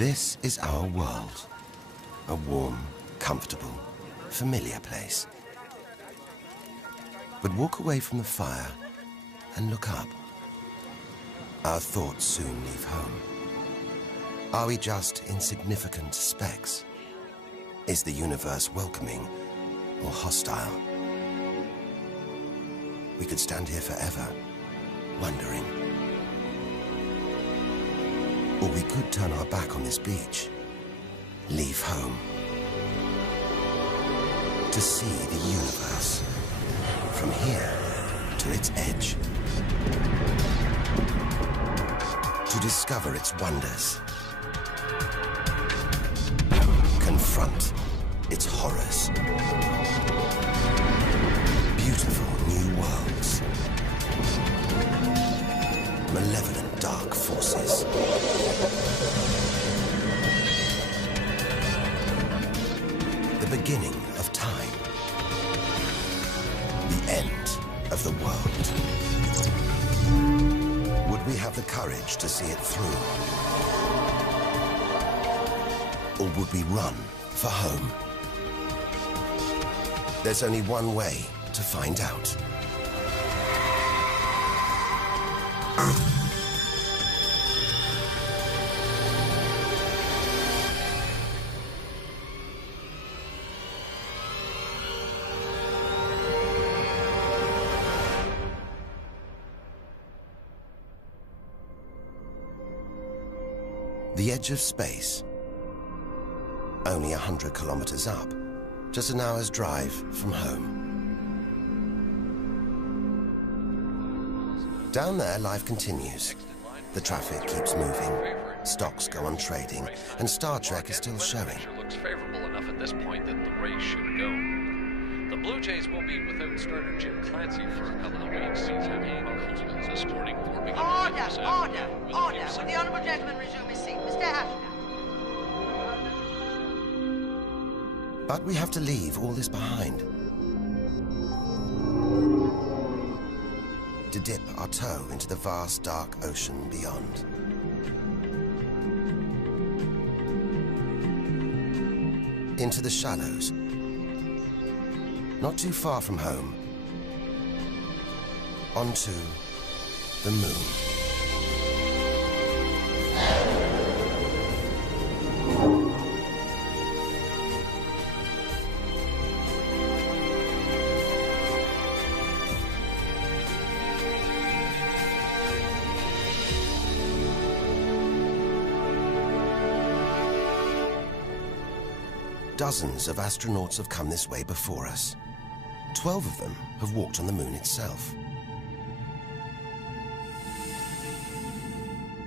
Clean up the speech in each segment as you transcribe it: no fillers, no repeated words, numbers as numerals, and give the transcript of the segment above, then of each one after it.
This is our world. A warm, comfortable, familiar place. But walk away from the fire and look up. Our thoughts soon leave home. Are we just insignificant specks? Is the universe welcoming or hostile? We could stand here forever, wondering. Or we could turn our back on this beach, leave home, to see the universe from here to its edge, to discover its wonders, confront its horrors. Beautiful new worlds, malevolent dark forces. The beginning of time, the end of the world. Would we have the courage to see it through? Or would we run for home? There's only one way to find out. The edge of space, only 100 kilometers up, just an hour's drive from home. Down there, life continues. The traffic keeps moving, stocks go on trading, and Star Trek is still showing. Looks favorable enough at this point that the race should go. The Blue Jays will be without starter Jim Clancy for a couple of weeks. Escorting forming Order! Will the honourable gentleman resume his seat? Mr. Ashton. But we have to leave all this behind. To dip our toe into the vast dark ocean beyond. Into the shallows. Not too far from home. Onto the moon. Dozens of astronauts have come this way before us. 12 of them have walked on the moon itself.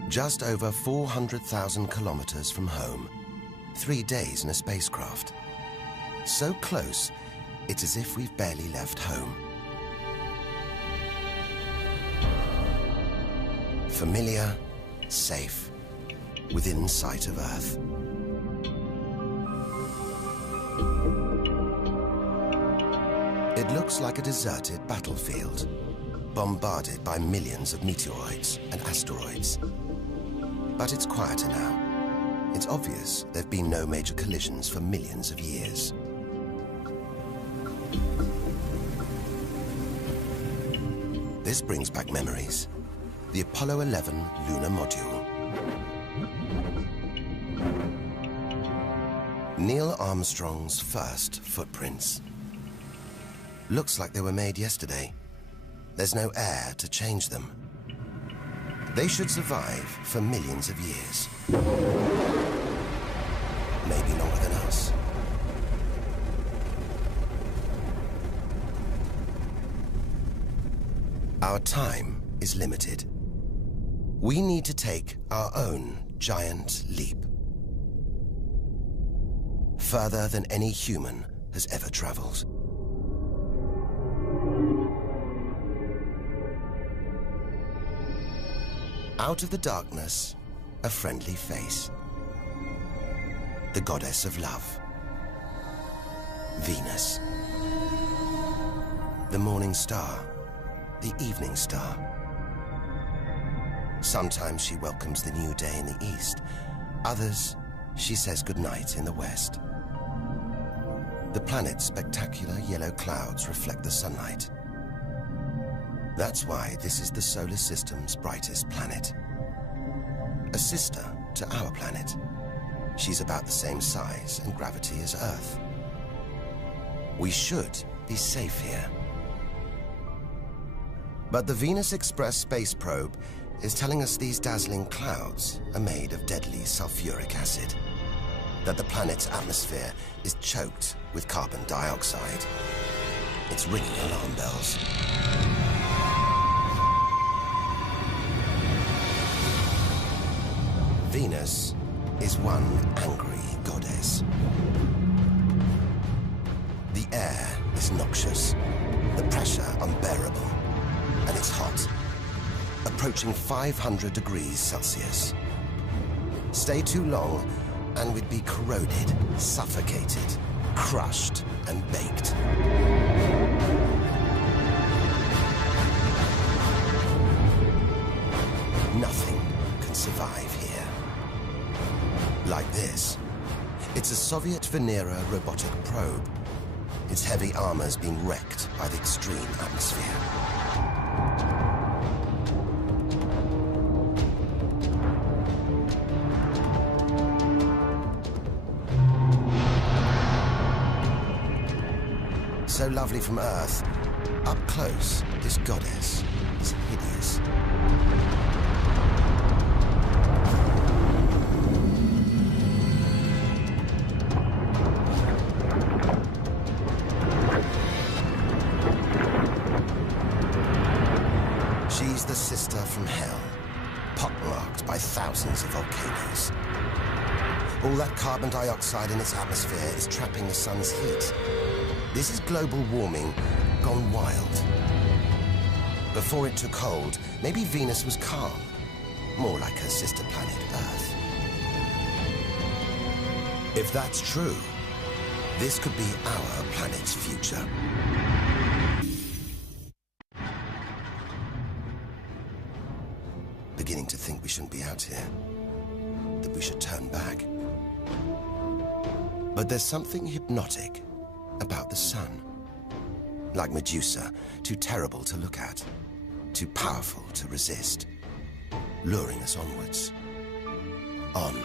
Just over 400,000 kilometers from home, 3 days in a spacecraft. So close, it's as if we've barely left home. Familiar, safe, within sight of Earth. It looks like a deserted battlefield, bombarded by millions of meteoroids and asteroids. But it's quieter now. It's obvious there have been no major collisions for millions of years. This brings back memories. The Apollo 11 lunar module. Neil Armstrong's first footprints. Looks like they were made yesterday. There's no air to change them. They should survive for millions of years. Maybe longer than us. Our time is limited. We need to take our own giant leap. Further than any human has ever traveled. Out of the darkness, a friendly face. The goddess of love. Venus. The morning star. The evening star. Sometimes she welcomes the new day in the east. Others, she says goodnight in the west. The planet's spectacular yellow clouds reflect the sunlight. That's why this is the solar system's brightest planet. A sister to our planet. She's about the same size and gravity as Earth. We should be safe here. But the Venus Express space probe is telling us these dazzling clouds are made of deadly sulfuric acid, that the planet's atmosphere is choked with carbon dioxide. It's ringing alarm bells. Venus is one angry goddess. The air is noxious, the pressure unbearable, and it's hot, approaching 500 degrees Celsius. Stay too long, and we'd be corroded, suffocated, crushed, and baked. Nothing can survive here. Like this. It's a Soviet Venera robotic probe. Its heavy armor's being wrecked by the extreme atmosphere. So lovely from Earth, up close, this goddess is hideous. She's the sister from hell, pockmarked by thousands of volcanoes. All that carbon dioxide in its atmosphere is trapping the sun's heat. This is global warming gone wild. Before it took hold, maybe Venus was calm, more like her sister planet Earth. If that's true, this could be our planet's future. Beginning to think we shouldn't be out here, that we should turn back. But there's something hypnotic about the sun. Like Medusa, too terrible to look at, too powerful to resist, luring us onwards. On,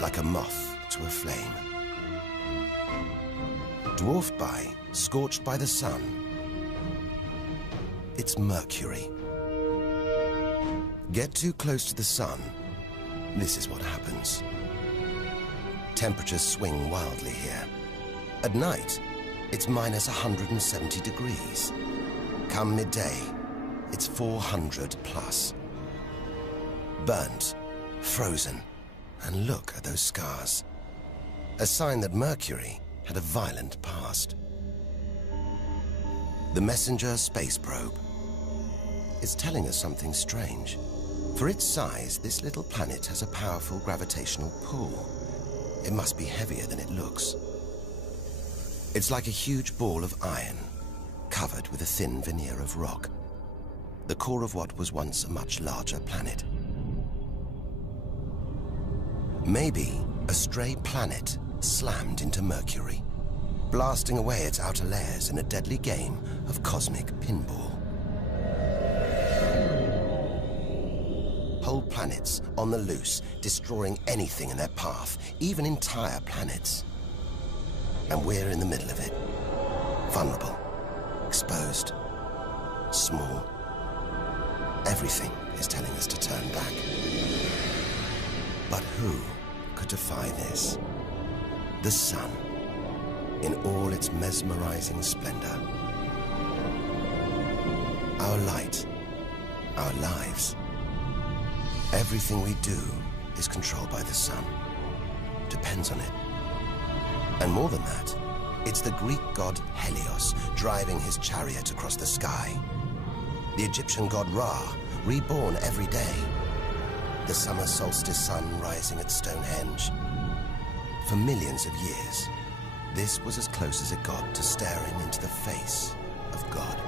like a moth to a flame. Dwarfed by, scorched by the sun, it's Mercury. Get too close to the sun, this is what happens. Temperatures swing wildly here. At night, it's minus 170 degrees. Come midday, it's 400 plus. Burnt, frozen, and look at those scars. A sign that Mercury had a violent past. The Messenger space probe is telling us something strange. For its size, this little planet has a powerful gravitational pull. It must be heavier than it looks. It's like a huge ball of iron, covered with a thin veneer of rock, the core of what was once a much larger planet. Maybe a stray planet slammed into Mercury, blasting away its outer layers in a deadly game of cosmic pinball. Whole planets on the loose, destroying anything in their path, even entire planets. And we're in the middle of it. Vulnerable, exposed, small. Everything is telling us to turn back. But who could defy this? The sun, in all its mesmerizing splendor. Our light, our lives. Everything we do is controlled by the sun. Depends on it. And more than that, it's the Greek god Helios driving his chariot across the sky. The Egyptian god Ra, reborn every day. The summer solstice sun rising at Stonehenge. For millions of years, this was as close as it got to staring into the face of God.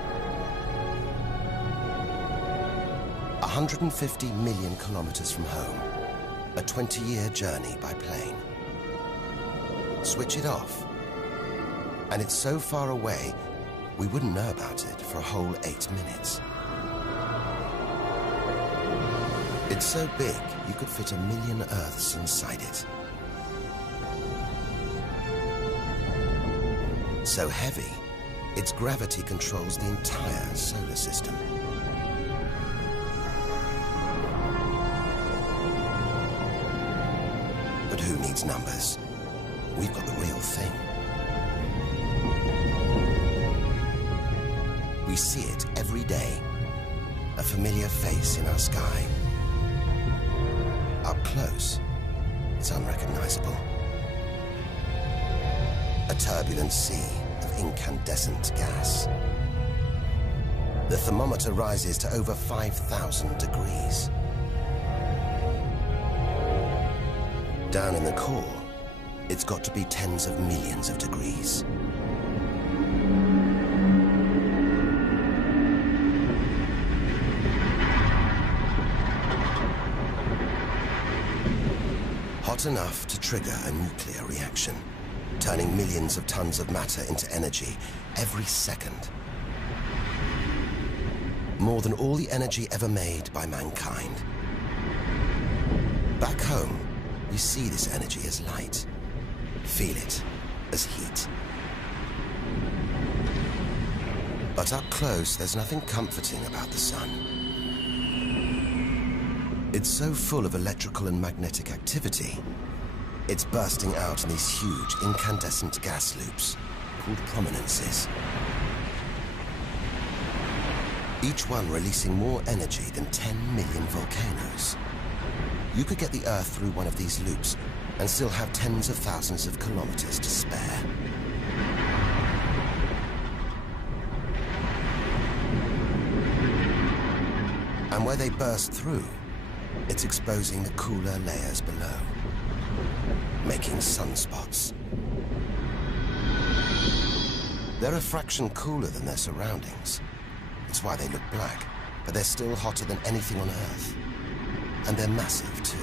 150 million kilometers from home, a 20-year journey by plane. Switch it off, and it's so far away, we wouldn't know about it for a whole 8 minutes. It's so big, you could fit 1 million Earths inside it. So heavy, its gravity controls the entire solar system. But who needs numbers? We've got the real thing. We see it every day, a familiar face in our sky. Up close, it's unrecognizable. A turbulent sea of incandescent gas. The thermometer rises to over 5,000 degrees. Down in the core, it's got to be tens of millions of degrees. Hot enough to trigger a nuclear reaction, turning millions of tons of matter into energy every second. More than all the energy ever made by mankind. Back home, we see this energy as light, feel it as heat. But up close, there's nothing comforting about the sun. It's so full of electrical and magnetic activity, it's bursting out in these huge incandescent gas loops called prominences. Each one releasing more energy than 10 million volcanoes. You could get the Earth through one of these loops and still have tens of thousands of kilometers to spare. And where they burst through, it's exposing the cooler layers below, making sunspots. They're a fraction cooler than their surroundings. It's why they look black, but they're still hotter than anything on Earth. And they're massive, too.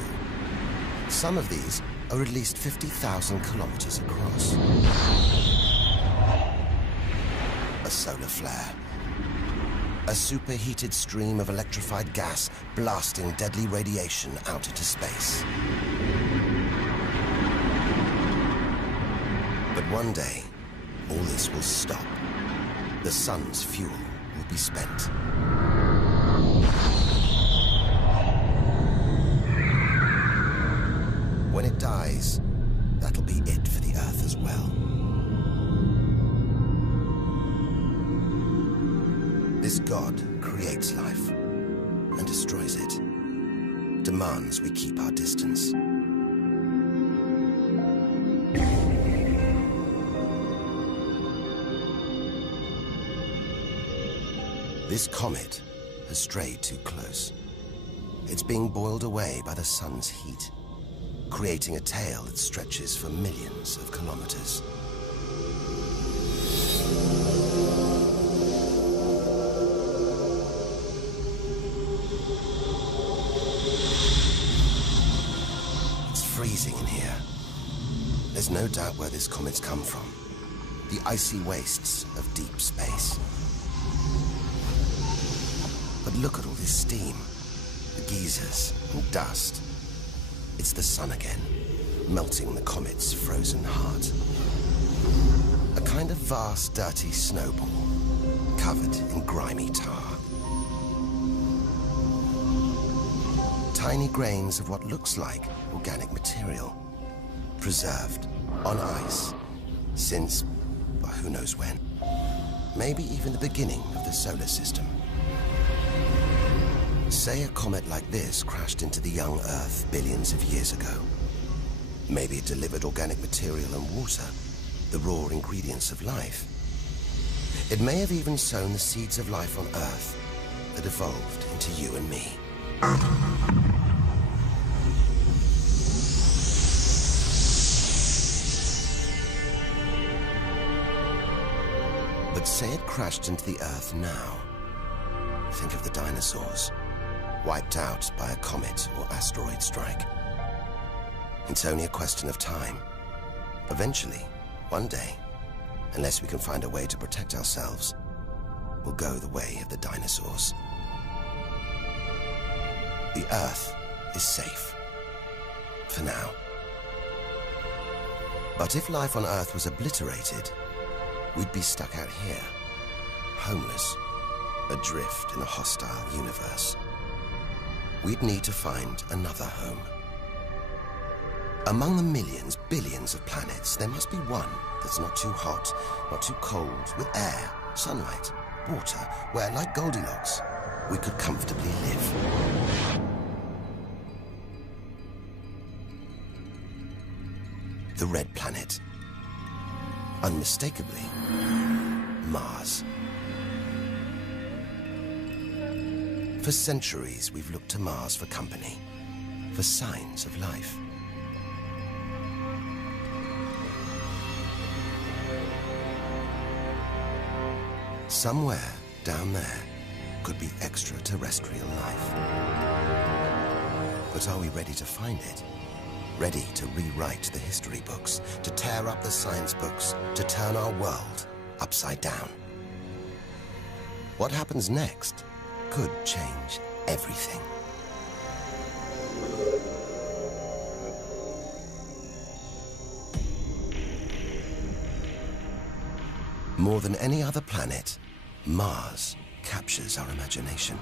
Some of these are at least 50,000 kilometers across. A solar flare. A superheated stream of electrified gas blasting deadly radiation out into space. But one day, all this will stop. The sun's fuel will be spent. When it dies, that'll be it for the Earth as well. This God creates life and destroys it, demands we keep our distance. This comet has strayed too close. It's being boiled away by the sun's heat, creating a tail that stretches for millions of kilometers. It's freezing in here. There's no doubt where this comet's come from. The icy wastes of deep space. But look at all this steam, the geysers and dust. It's the sun again, melting the comet's frozen heart. A kind of vast, dirty snowball, covered in grimy tar. Tiny grains of what looks like organic material, preserved on ice since, well, who knows when. Maybe even the beginning of the solar system. Say a comet like this crashed into the young Earth billions of years ago. Maybe it delivered organic material and water, the raw ingredients of life. It may have even sown the seeds of life on Earth that evolved into you and me. But say it crashed into the Earth now. Think of the dinosaurs, wiped out by a comet or asteroid strike. It's only a question of time. Eventually, one day, unless we can find a way to protect ourselves, we'll go the way of the dinosaurs. The Earth is safe. For now. But if life on Earth was obliterated, we'd be stuck out here, homeless, adrift in a hostile universe. We'd need to find another home. Among the millions, billions of planets, there must be one that's not too hot, not too cold, with air, sunlight, water, where, like Goldilocks, we could comfortably live. The red planet. Unmistakably, Mars. For centuries, we've looked to Mars for company, for signs of life. Somewhere down there could be extraterrestrial life. But are we ready to find it? Ready to rewrite the history books, to tear up the science books, to turn our world upside down? What happens next could change everything. More than any other planet, Mars captures our imagination.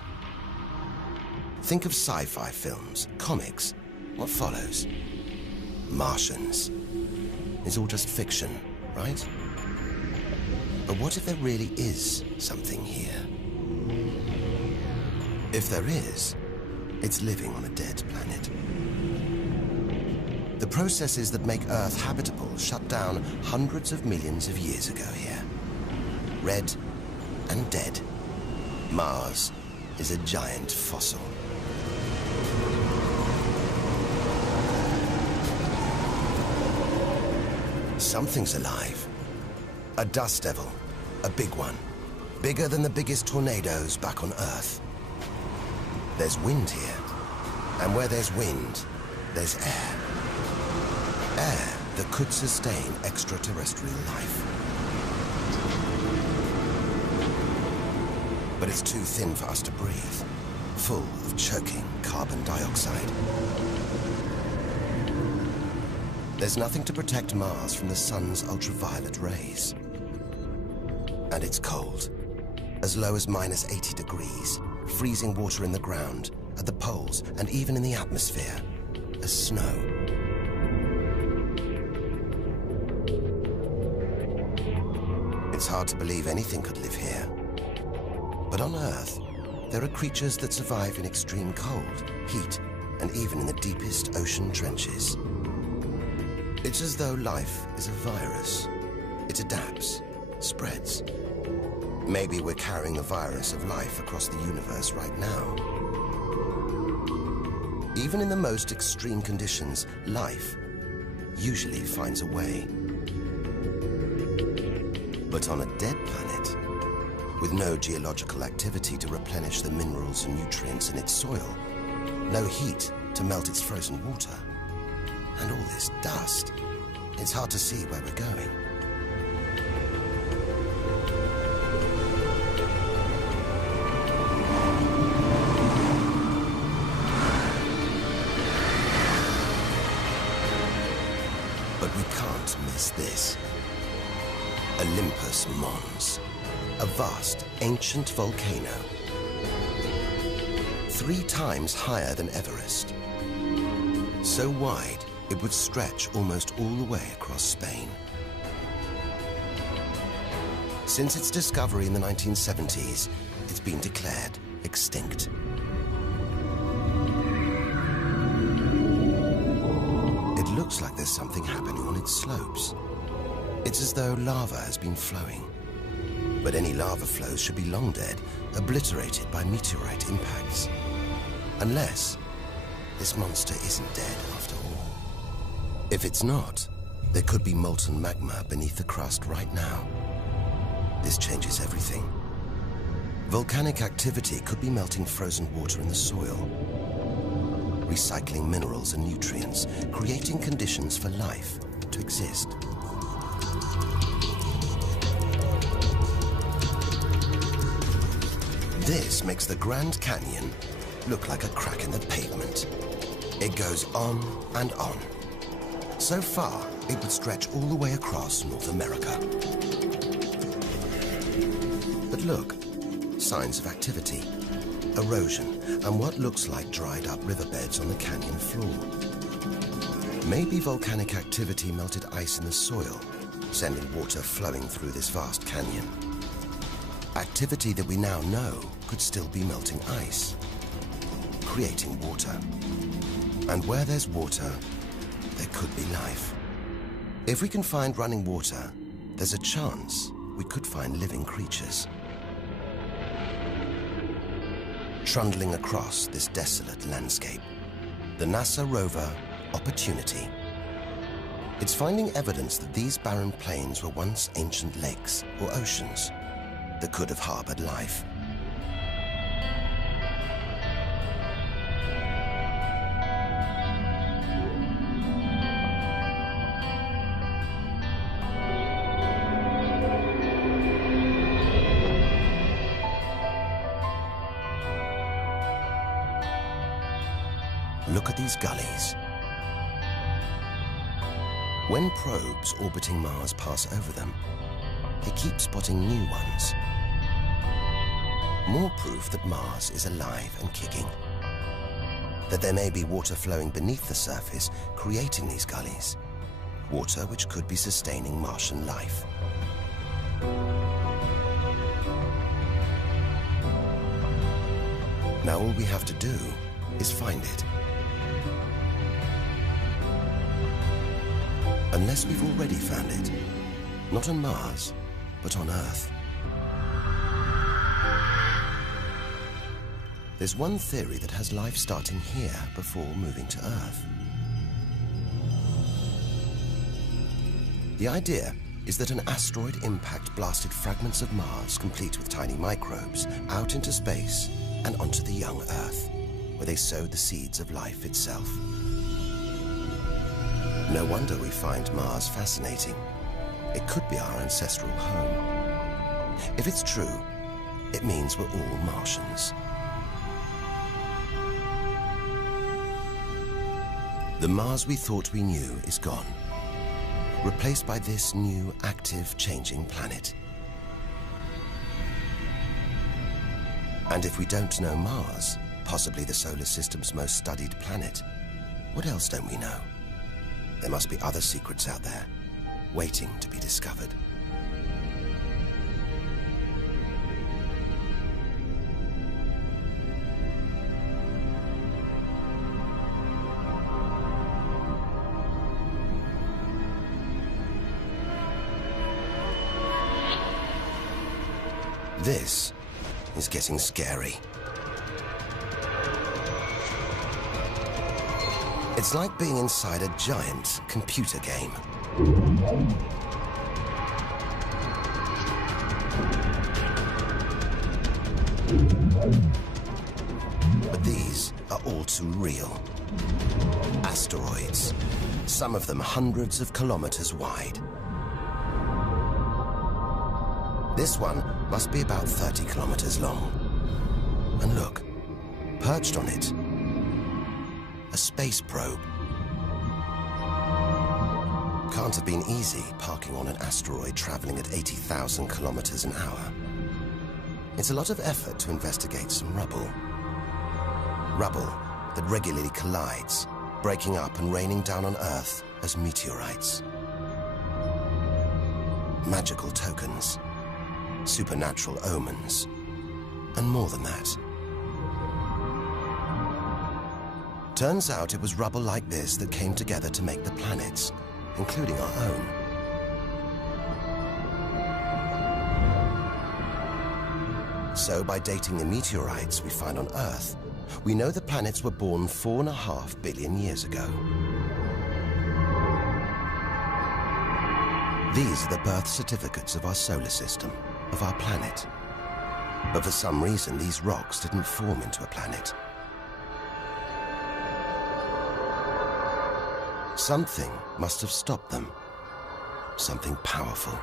Think of sci-fi films, comics. What follows? Martians. It's all just fiction, right? But what if there really is something here? If there is, it's living on a dead planet. The processes that make Earth habitable shut down hundreds of millions of years ago here. Red and dead, Mars is a giant fossil. Something's alive. A dust devil, a big one. Bigger than the biggest tornadoes back on Earth. There's wind here, and where there's wind, there's air. Air that could sustain extraterrestrial life. But it's too thin for us to breathe, full of choking carbon dioxide. There's nothing to protect Mars from the sun's ultraviolet rays. And it's cold, as low as -80 degrees, freezing water in the ground, at the poles, and even in the atmosphere, as snow. It's hard to believe anything could live here. But on Earth, there are creatures that survive in extreme cold, heat, and even in the deepest ocean trenches. It's as though life is a virus. It adapts, spreads. Maybe we're carrying the virus of life across the universe right now. Even in the most extreme conditions, life usually finds a way. But on a dead planet, with no geological activity to replenish the minerals and nutrients in its soil, no heat to melt its frozen water, and all this dust, it's hard to see where we're going. But we can't miss this. Olympus Mons, a vast, ancient volcano, 3 times higher than Everest. So wide, it would stretch almost all the way across Spain. Since its discovery in the 1970s, it's been declared extinct. It looks like there's something happening on its slopes. It's as though lava has been flowing. But any lava flows should be long dead, obliterated by meteorite impacts. Unless this monster isn't dead after all. If it's not, there could be molten magma beneath the crust right now. This changes everything. Volcanic activity could be melting frozen water in the soil. recycling minerals and nutrients, creating conditions for life to exist. This makes the Grand Canyon look like a crack in the pavement. It goes on and on. So far, it would stretch all the way across North America. But look, signs of activity, erosion, and what looks like dried up riverbeds on the canyon floor. Maybe volcanic activity melted ice in the soil, sending water flowing through this vast canyon. Activity that we now know could still be melting ice, creating water. And where there's water, there could be life. If we can find running water, there's a chance we could find living creatures. Trundling across this desolate landscape, the NASA rover Opportunity. It's finding evidence that these barren plains were once ancient lakes or oceans that could have harbored life. Look at these gullies. When probes orbiting Mars pass over them, they keep spotting new ones. More proof that Mars is alive and kicking. That there may be water flowing beneath the surface, creating these gullies. Water which could be sustaining Martian life. Now all we have to do is find it. Unless we've already found it. Not on Mars, but on Earth. There's one theory that has life starting here before moving to Earth. The idea is that an asteroid impact blasted fragments of Mars, complete with tiny microbes, out into space and onto the young Earth, where they sowed the seeds of life itself. No wonder we find Mars fascinating. It could be our ancestral home. If it's true, it means we're all Martians. The Mars we thought we knew is gone, replaced by this new, active, changing planet. And if we don't know Mars, possibly the solar system's most studied planet, what else don't we know? There must be other secrets out there, waiting to be discovered. This is getting scary. It's like being inside a giant computer game. But these are all too real. Asteroids, some of them hundreds of kilometers wide. This one must be about 30 kilometers long. And look, perched on it, a space probe. Can't have been easy parking on an asteroid traveling at 80,000 kilometers an hour. It's a lot of effort to investigate some rubble. Rubble that regularly collides, breaking up and raining down on Earth as meteorites. Magical tokens, supernatural omens, and more than that. Turns out it was rubble like this that came together to make the planets, including our own. So by dating the meteorites we find on Earth, we know the planets were born 4.5 billion years ago. These are the birth certificates of our solar system, of our planet. But for some reason, these rocks didn't form into a planet. Something must have stopped them. Something powerful.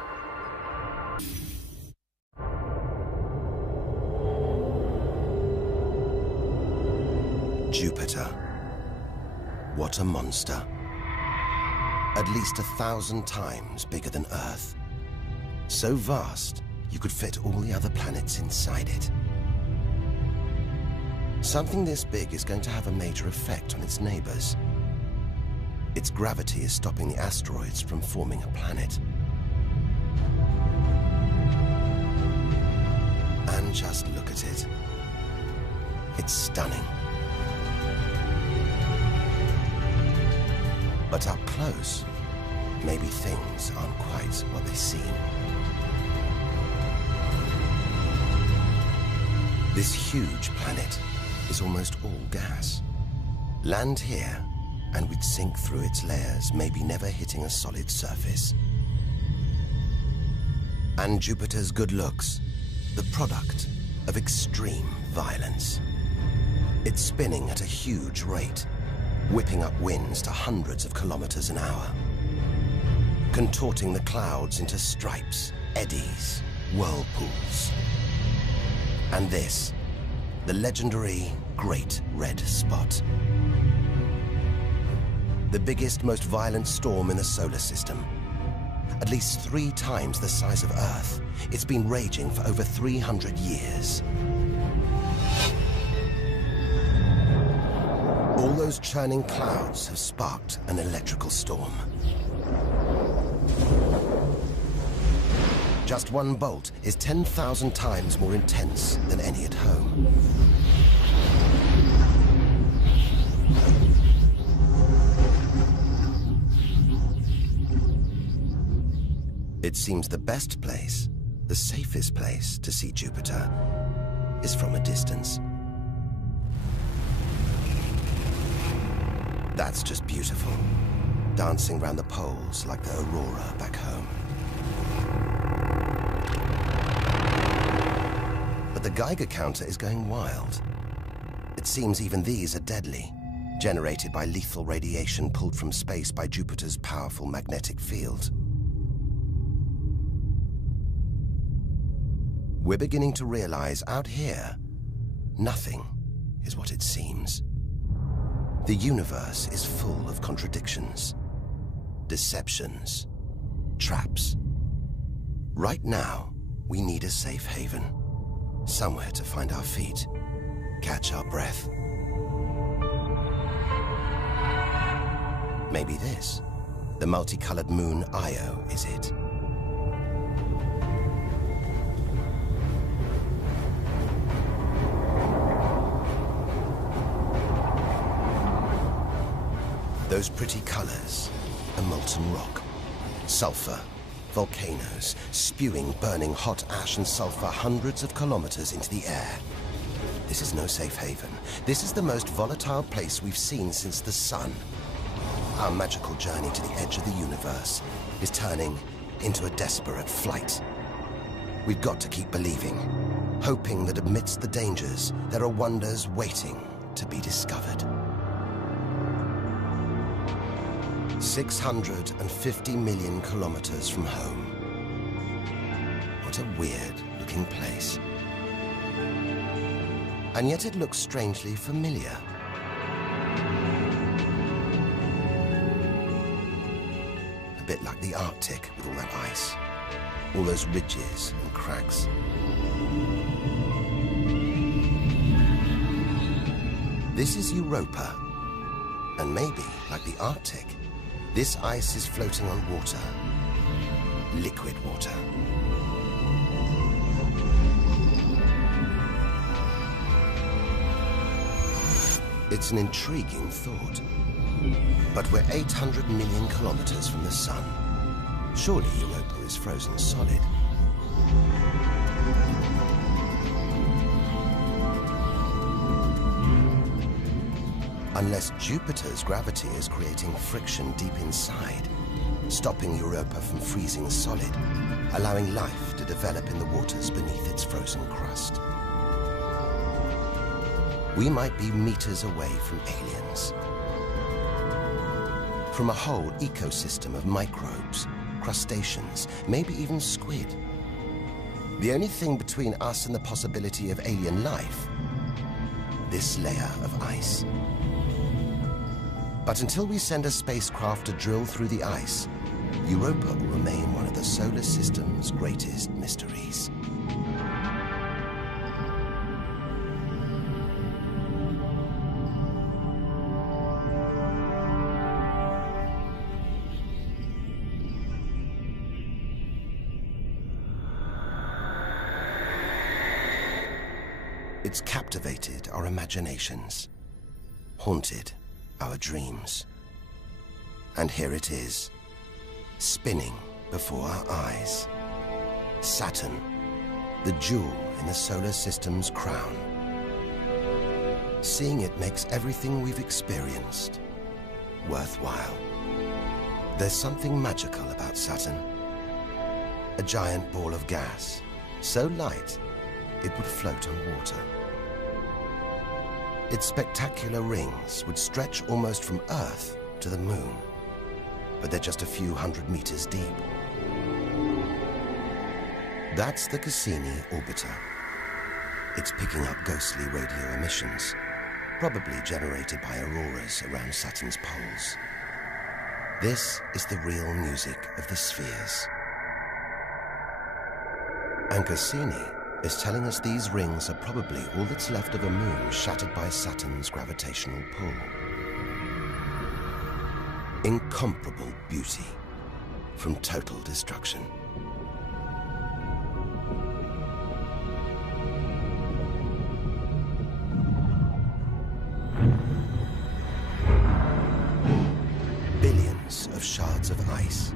Jupiter. What a monster. At least 1,000 times bigger than Earth. So vast, you could fit all the other planets inside it. Something this big is going to have a major effect on its neighbors. Its gravity is stopping the asteroids from forming a planet. And just look at it. It's stunning. But up close, maybe things aren't quite what they seem. This huge planet is almost all gas. Land here, and we'd sink through its layers, maybe never hitting a solid surface. And Jupiter's good looks, the product of extreme violence. It's spinning at a huge rate, whipping up winds to hundreds of kilometers an hour, contorting the clouds into stripes, eddies, whirlpools. And this, the legendary Great Red Spot. The biggest, most violent storm in the solar system. At least 3 times the size of Earth. It's been raging for over 300 years. All those churning clouds have sparked an electrical storm. Just one bolt is 10,000 times more intense than any at home. It seems the best place, the safest place to see Jupiter is from a distance. That's just beautiful, dancing round the poles like the aurora back home. But the Geiger counter is going wild. It seems even these are deadly, generated by lethal radiation pulled from space by Jupiter's powerful magnetic field. We're beginning to realize out here, nothing is what it seems. The universe is full of contradictions, deceptions, traps. Right now, we need a safe haven, somewhere to find our feet, catch our breath. Maybe this, the multicolored moon Io, is it? Those pretty colors, a molten rock, sulfur, volcanoes, spewing burning hot ash and sulfur hundreds of kilometers into the air. This is no safe haven. This is the most volatile place we've seen since the sun. Our magical journey to the edge of the universe is turning into a desperate flight. We've got to keep believing, hoping that amidst the dangers, there are wonders waiting to be discovered. 650 million kilometers from home. What a weird-looking place. And yet it looks strangely familiar. A bit like the Arctic with all that ice. All those ridges and cracks. This is Europa. And maybe, like the Arctic, this ice is floating on water, liquid water. It's an intriguing thought. But we're 800 million kilometers from the sun. Surely Europa is frozen solid. Unless Jupiter's gravity is creating friction deep inside, stopping Europa from freezing solid, allowing life to develop in the waters beneath its frozen crust. We might be meters away from aliens, from a whole ecosystem of microbes, crustaceans, maybe even squid. The only thing between us and the possibility of alien life, this layer of ice. But until we send a spacecraft to drill through the ice, Europa will remain one of the solar system's greatest mysteries. It's captivated our imaginations, haunted our dreams. And here it is, spinning before our eyes. Saturn, the jewel in the solar system's crown. Seeing it makes everything we've experienced worthwhile. There's something magical about Saturn. A giant ball of gas, so light it would float on water. Its spectacular rings would stretch almost from Earth to the Moon, but they're just a few hundred meters deep. That's the Cassini orbiter. It's picking up ghostly radio emissions, probably generated by auroras around Saturn's poles. This is the real music of the spheres. And Cassini is telling us these rings are probably all that's left of a moon shattered by Saturn's gravitational pull. Incomparable beauty from total destruction. Billions of shards of ice,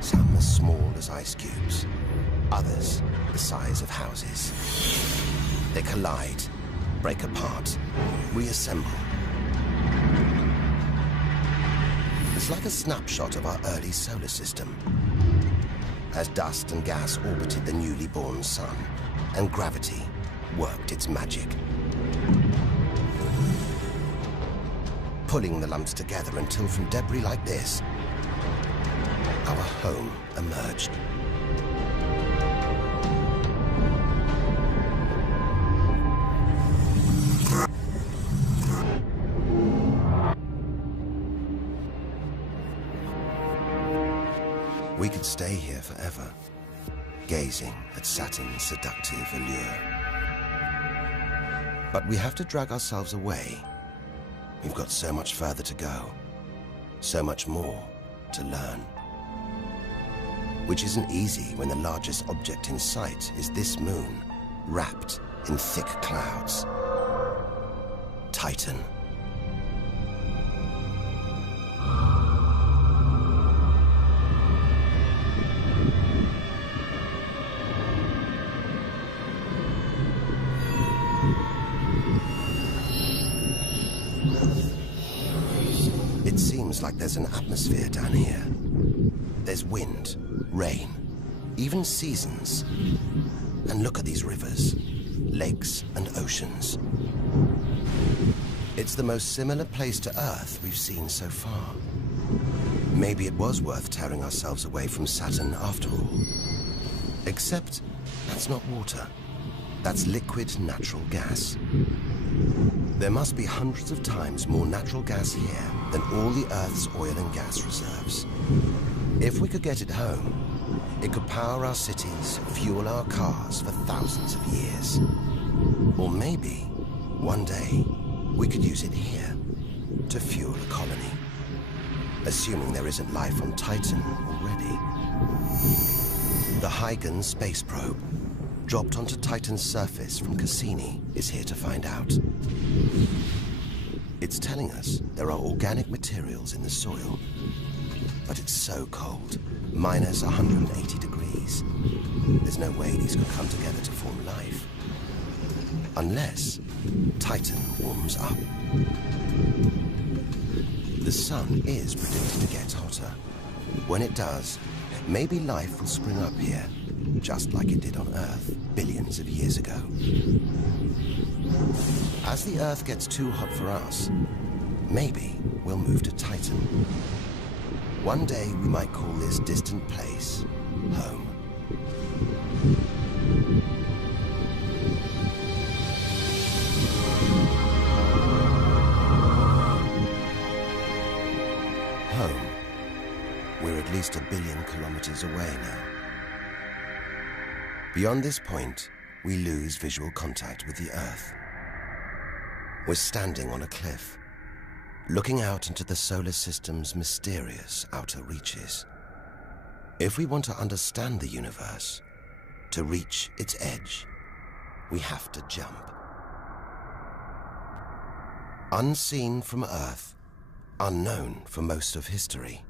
some as small as ice cubes, others the size of houses. They collide, break apart, reassemble. It's like a snapshot of our early solar system, as dust and gas orbited the newly born sun, and gravity worked its magic, pulling the lumps together until from debris like this, our home emerged. We could stay here forever, gazing at Saturn's seductive allure. But we have to drag ourselves away. We've got so much further to go, so much more to learn. Which isn't easy when the largest object in sight is this moon, wrapped in thick clouds. Titan. It seems like there's an atmosphere down here. There's wind, rain, even seasons. And look at these rivers, lakes and oceans. It's the most similar place to Earth we've seen so far. Maybe it was worth tearing ourselves away from Saturn after all. Except that's not water. That's liquid natural gas. There must be hundreds of times more natural gas here than all the Earth's oil and gas reserves. If we could get it home, it could power our cities, fuel our cars for thousands of years. Or maybe, one day, we could use it here to fuel a colony. Assuming there isn't life on Titan already. The Huygens space probe, dropped onto Titan's surface from Cassini, is here to find out. It's telling us there are organic materials in the soil, but it's so cold, minus 180 degrees. There's no way these could come together to form life. Unless Titan warms up. The sun is predicted to get hotter. When it does, maybe life will spring up here, just like it did on Earth billions of years ago. As the Earth gets too hot for us, maybe we'll move to Titan. One day we might call this distant place home. Home. We're at least 1 billion kilometers away now. Beyond this point, we lose visual contact with the Earth. We're standing on a cliff, looking out into the solar system's mysterious outer reaches. If we want to understand the universe, to reach its edge, we have to jump. Unseen from Earth, unknown for most of history,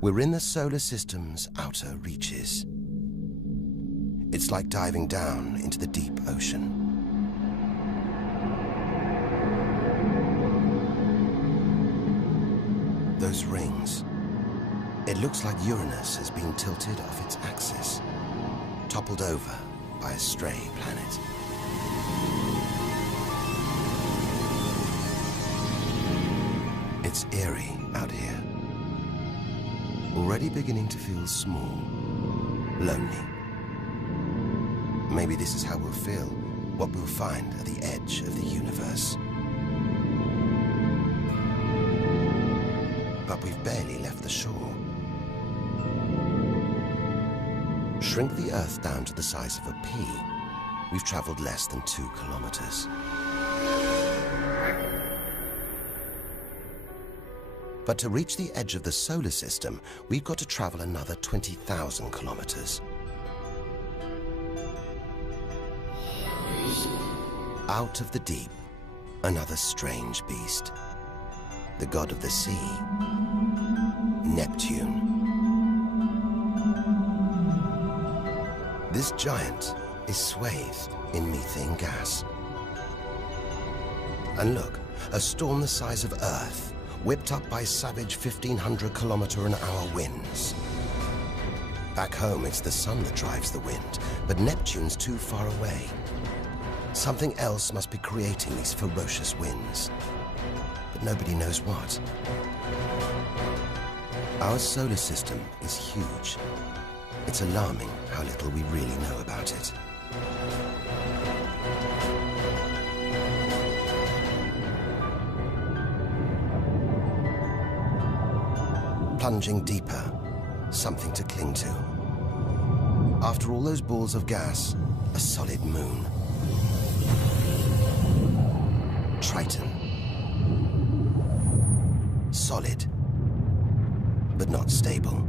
we're in the solar system's outer reaches. It's like diving down into the deep ocean. Those rings, it looks like Uranus has been tilted off its axis, toppled over by a stray planet. It's eerie out here. Already beginning to feel small, lonely. Maybe this is how we'll feel, what we'll find at the edge of the universe. But we've barely left the shore. Shrink the Earth down to the size of a pea. We've traveled less than 2 kilometers. But to reach the edge of the solar system, we've got to travel another 20,000 kilometers. Out of the deep, another strange beast. The god of the sea, Neptune. This giant is swathed in methane gas. And look, a storm the size of Earth, whipped up by savage 1,500-kilometer-an-hour winds. Back home, it's the sun that drives the wind, but Neptune's too far away. Something else must be creating these ferocious winds, but nobody knows what. Our solar system is huge. It's alarming how little we really know about it. Plunging deeper, something to cling to. After all those balls of gas, a solid moon. Triton. Solid, but not stable.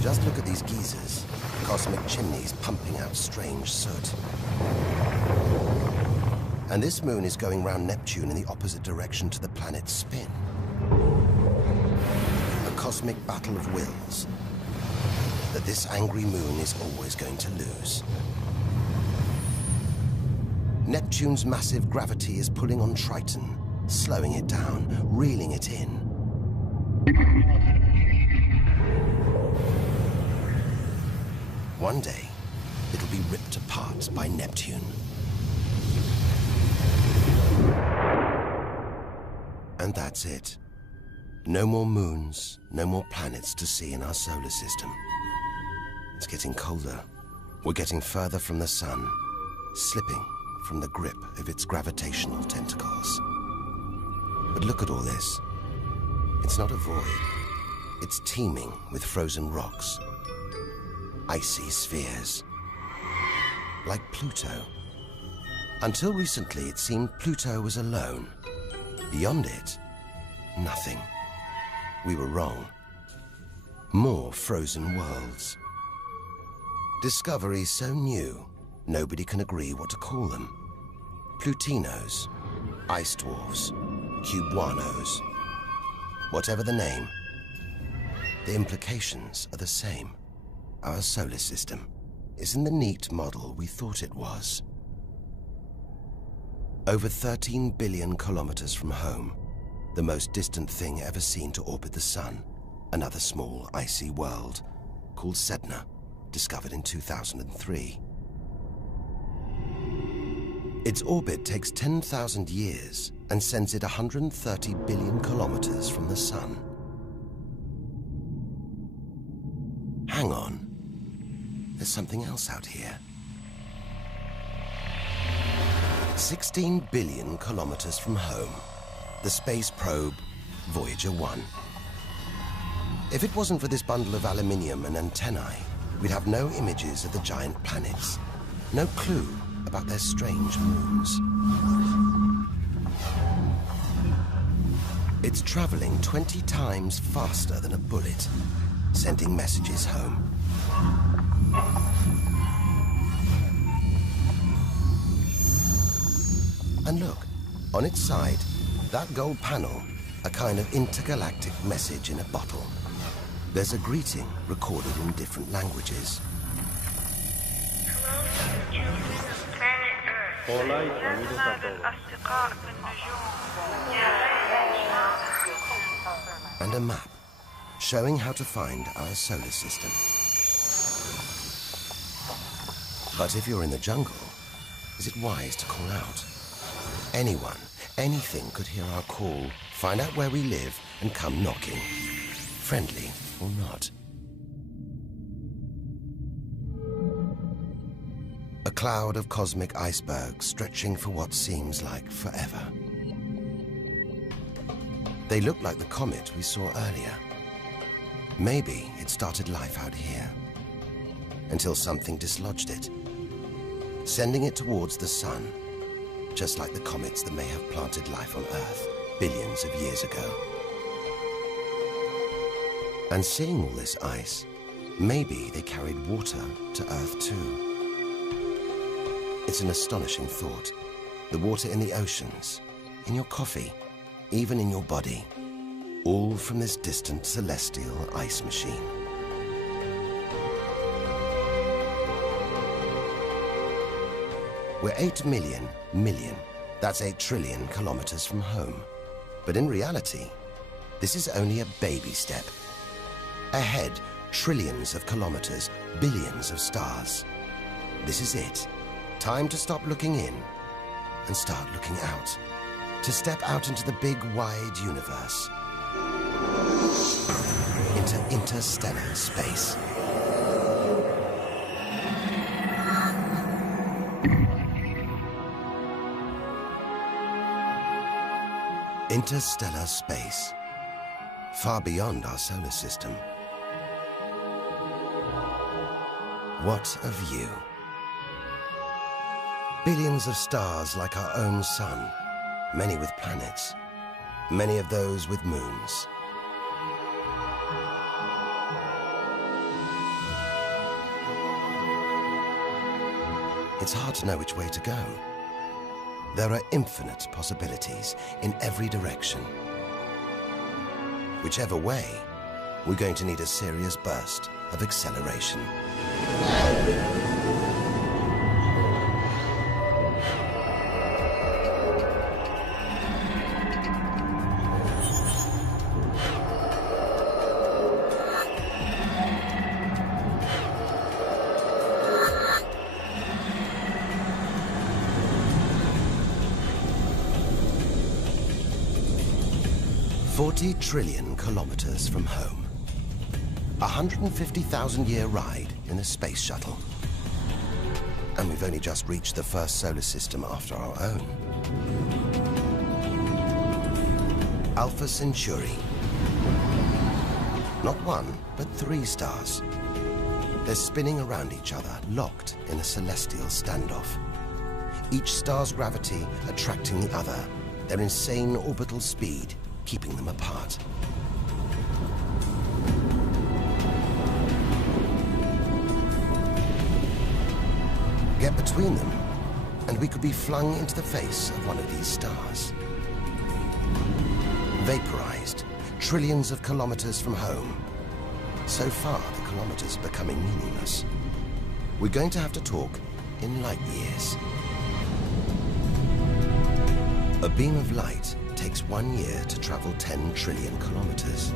Just look at these geysers, cosmic chimneys pumping out strange soot. And this moon is going round Neptune in the opposite direction to the planet's spin. A cosmic battle of wills that this angry moon is always going to lose. Neptune's massive gravity is pulling on Triton, slowing it down, reeling it in. One day, it'll be ripped apart by Neptune. And that's it. No more moons, no more planets to see in our solar system. It's getting colder. We're getting further from the sun, slipping from the grip of its gravitational tentacles. But look at all this. It's not a void. It's teeming with frozen rocks, icy spheres, like Pluto. Until recently, it seemed Pluto was alone. Beyond it, nothing. We were wrong. More frozen worlds. Discoveries so new, nobody can agree what to call them. Plutinos, ice dwarfs, cubanos. Whatever the name, the implications are the same. Our solar system isn't the neat model we thought it was. Over 13 billion kilometers from home, the most distant thing ever seen to orbit the sun, another small icy world called Sedna, discovered in 2003. Its orbit takes 10,000 years and sends it 130 billion kilometers from the Sun. Hang on. There's something else out here. 16 billion kilometers from home, the space probe Voyager 1. If it wasn't for this bundle of aluminium and antennae, we'd have no images of the giant planets, no clue about their strange moons. It's traveling 20 times faster than a bullet, sending messages home. And look, on its side, that gold panel, a kind of intergalactic message in a bottle. There's a greeting recorded in different languages. And a map showing how to find our solar system. But if you're in the jungle, is it wise to call out? Anyone, anything could hear our call, find out where we live, and come knocking. Friendly or not. A cloud of cosmic icebergs stretching for what seems like forever. They look like the comet we saw earlier. Maybe it started life out here, until something dislodged it, sending it towards the Sun, just like the comets that may have planted life on Earth billions of years ago. And seeing all this ice, maybe they carried water to Earth too. It's an astonishing thought. The water in the oceans, in your coffee, even in your body, all from this distant celestial ice machine. We're 8 million, that's 8 trillion kilometers from home. But in reality, this is only a baby step. Ahead, trillions of kilometers, billions of stars. This is it. Time to stop looking in and start looking out. To step out into the big, wide universe. Into interstellar space. Interstellar space. Far beyond our solar system. What a view. Billions of stars like our own sun, many with planets, many of those with moons. It's hard to know which way to go. There are infinite possibilities in every direction. Whichever way, we're going to need a serious burst of acceleration. 40 trillion kilometers from home. 150,000-year ride in a space shuttle. And we've only just reached the first solar system after our own. Alpha Centauri. Not one, but 3 stars. They're spinning around each other, locked in a celestial standoff. Each star's gravity attracting the other, their insane orbital speed keeping them apart. Get between them, and we could be flung into the face of one of these stars. Vaporized, trillions of kilometers from home. So far, the kilometers are becoming meaningless. We're going to have to talk in light years. A beam of light takes 1 year to travel 10 trillion kilometers.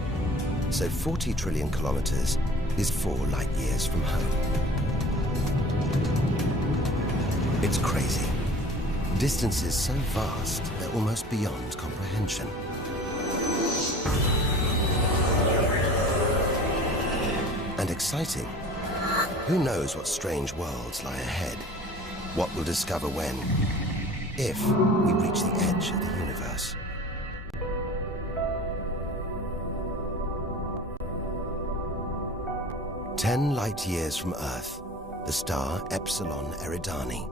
So 40 trillion kilometers is 4 light years from home. It's crazy. Distances so vast, they're almost beyond comprehension. And exciting. Who knows what strange worlds lie ahead? What we'll discover when, if we reach the edge of the universe. "10 light years from Earth, the star Epsilon Eridani.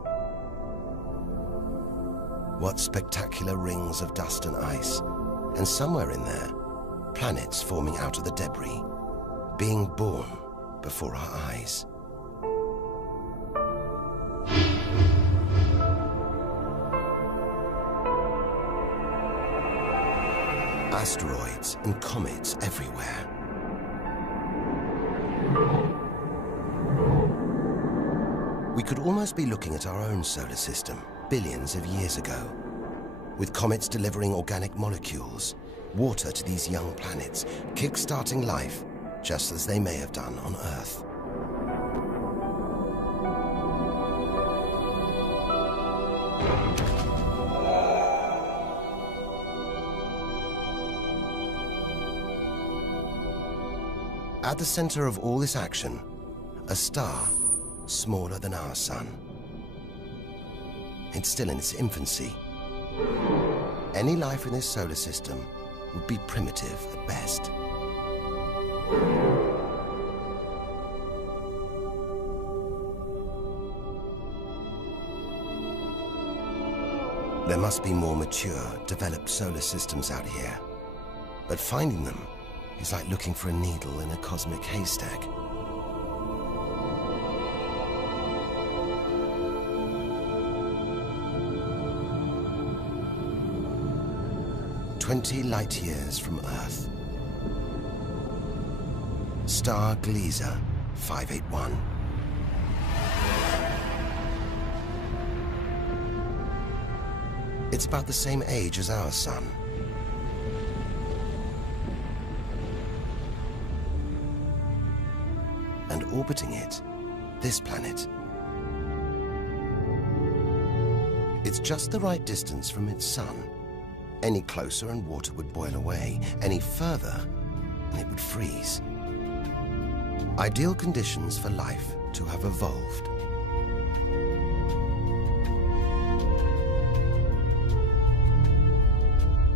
What spectacular rings of dust and ice, and somewhere in there, planets forming out of the debris, being born before our eyes. Asteroids and comets everywhere. We could almost be looking at our own solar system, billions of years ago, with comets delivering organic molecules, water to these young planets, kick-starting life, just as they may have done on Earth. At the center of all this action, a star smaller than our sun. It's still in its infancy. Any life in this solar system would be primitive at best. There must be more mature, developed solar systems out here. But finding them is like looking for a needle in a cosmic haystack. "20 light years from Earth. Star Gliese 581. It's about the same age as our sun. And orbiting it, this planet. It's just the right distance from its sun. Any closer and water would boil away. Any further, and it would freeze. Ideal conditions for life to have evolved.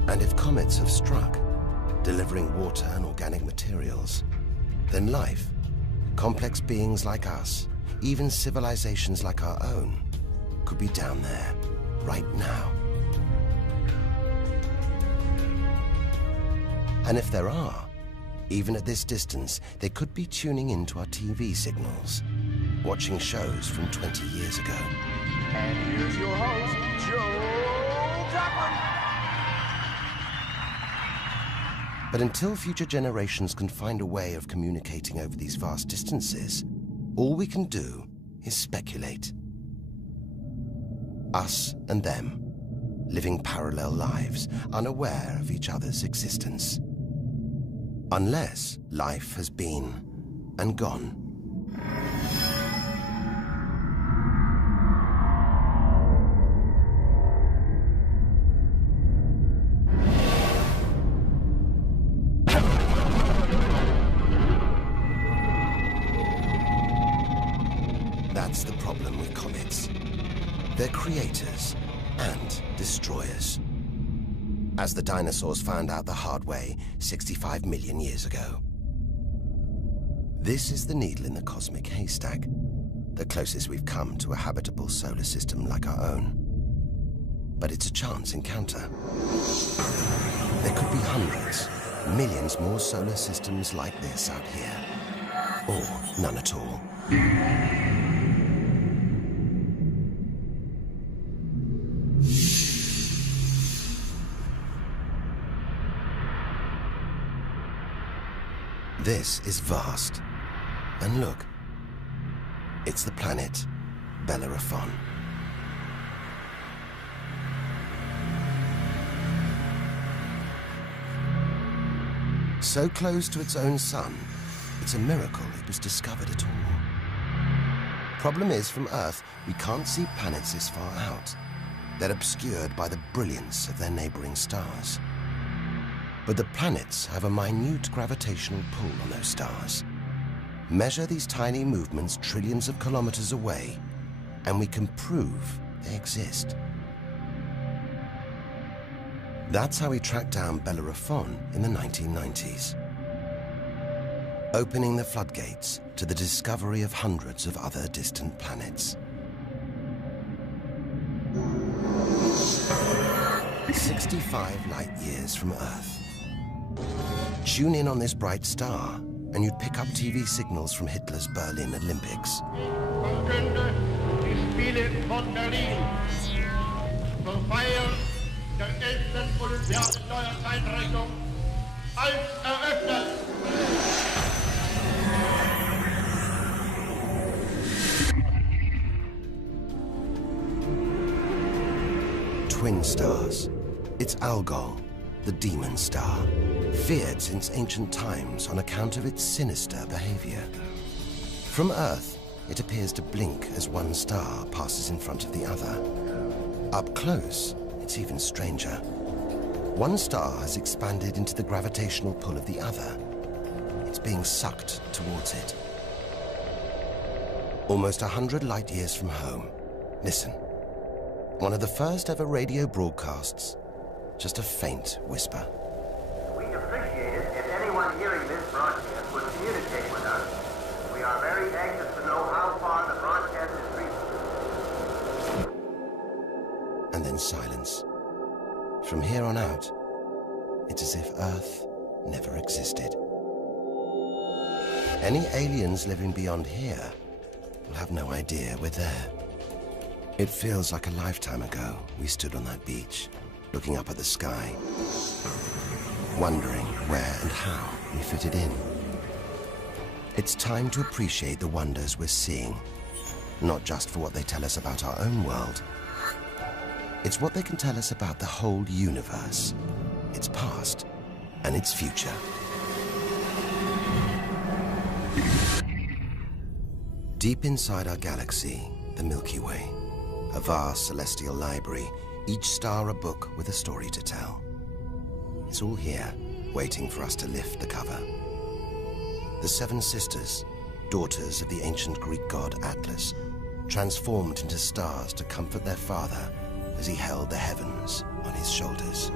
And if comets have struck, delivering water and organic materials, then life, complex beings like us, even civilizations like our own, could be down there, right now. And if there are, even at this distance, they could be tuning into our TV signals, watching shows from 20 years ago. And here's your host, Geographic. But until future generations can find a way of communicating over these vast distances, all we can do is speculate. Us and them, living parallel lives, unaware of each other's existence. Unless life has been and gone. That's the problem with comets. They're creators and destroyers. As the dinosaurs found out the hard way 65 million years ago. This is the needle in the cosmic haystack, the closest we've come to a habitable solar system like our own. But it's a chance encounter. There could be hundreds, millions more solar systems like this out here. Or none at all. This is vast. And look, it's the planet Bellerophon. So close to its own sun, it's a miracle it was discovered at all. Problem is, from Earth, we can't see planets this far out. They're obscured by the brilliance of their neighboring stars. But the planets have a minute gravitational pull on those stars. Measure these tiny movements trillions of kilometers away, and we can prove they exist. That's how we tracked down Bellerophon in the 1990s, opening the floodgates to the discovery of hundreds of other distant planets. 65 light-years from Earth. Tune in on this bright star, and you'd pick up TV signals from Hitler's Berlin Olympics. Twin stars. It's Algol, the demon star, feared since ancient times on account of its sinister behavior. From Earth, it appears to blink as one star passes in front of the other. Up close, it's even stranger. One star has expanded into the gravitational pull of the other. It's being sucked towards it. Almost 100 light-years from home. Listen. One of the first ever radio broadcasts. Just a faint whisper. We'd appreciate it if anyone hearing this broadcast would communicate with us. We are very anxious to know how far the broadcast is reaching. And then silence. From here on out, it's as if Earth never existed. Any aliens living beyond here will have no idea we're there. It feels like a lifetime ago we stood on that beach, looking up at the sky, wondering where and how we fitted in. It's time to appreciate the wonders we're seeing, not just for what they tell us about our own world. It's what they can tell us about the whole universe, its past and its future. Deep inside our galaxy, the Milky Way, a vast celestial library, each star a book with a story to tell. It's all here, waiting for us to lift the cover. The seven sisters, daughters of the ancient Greek god Atlas, transformed into stars to comfort their father as he held the heavens on his shoulders.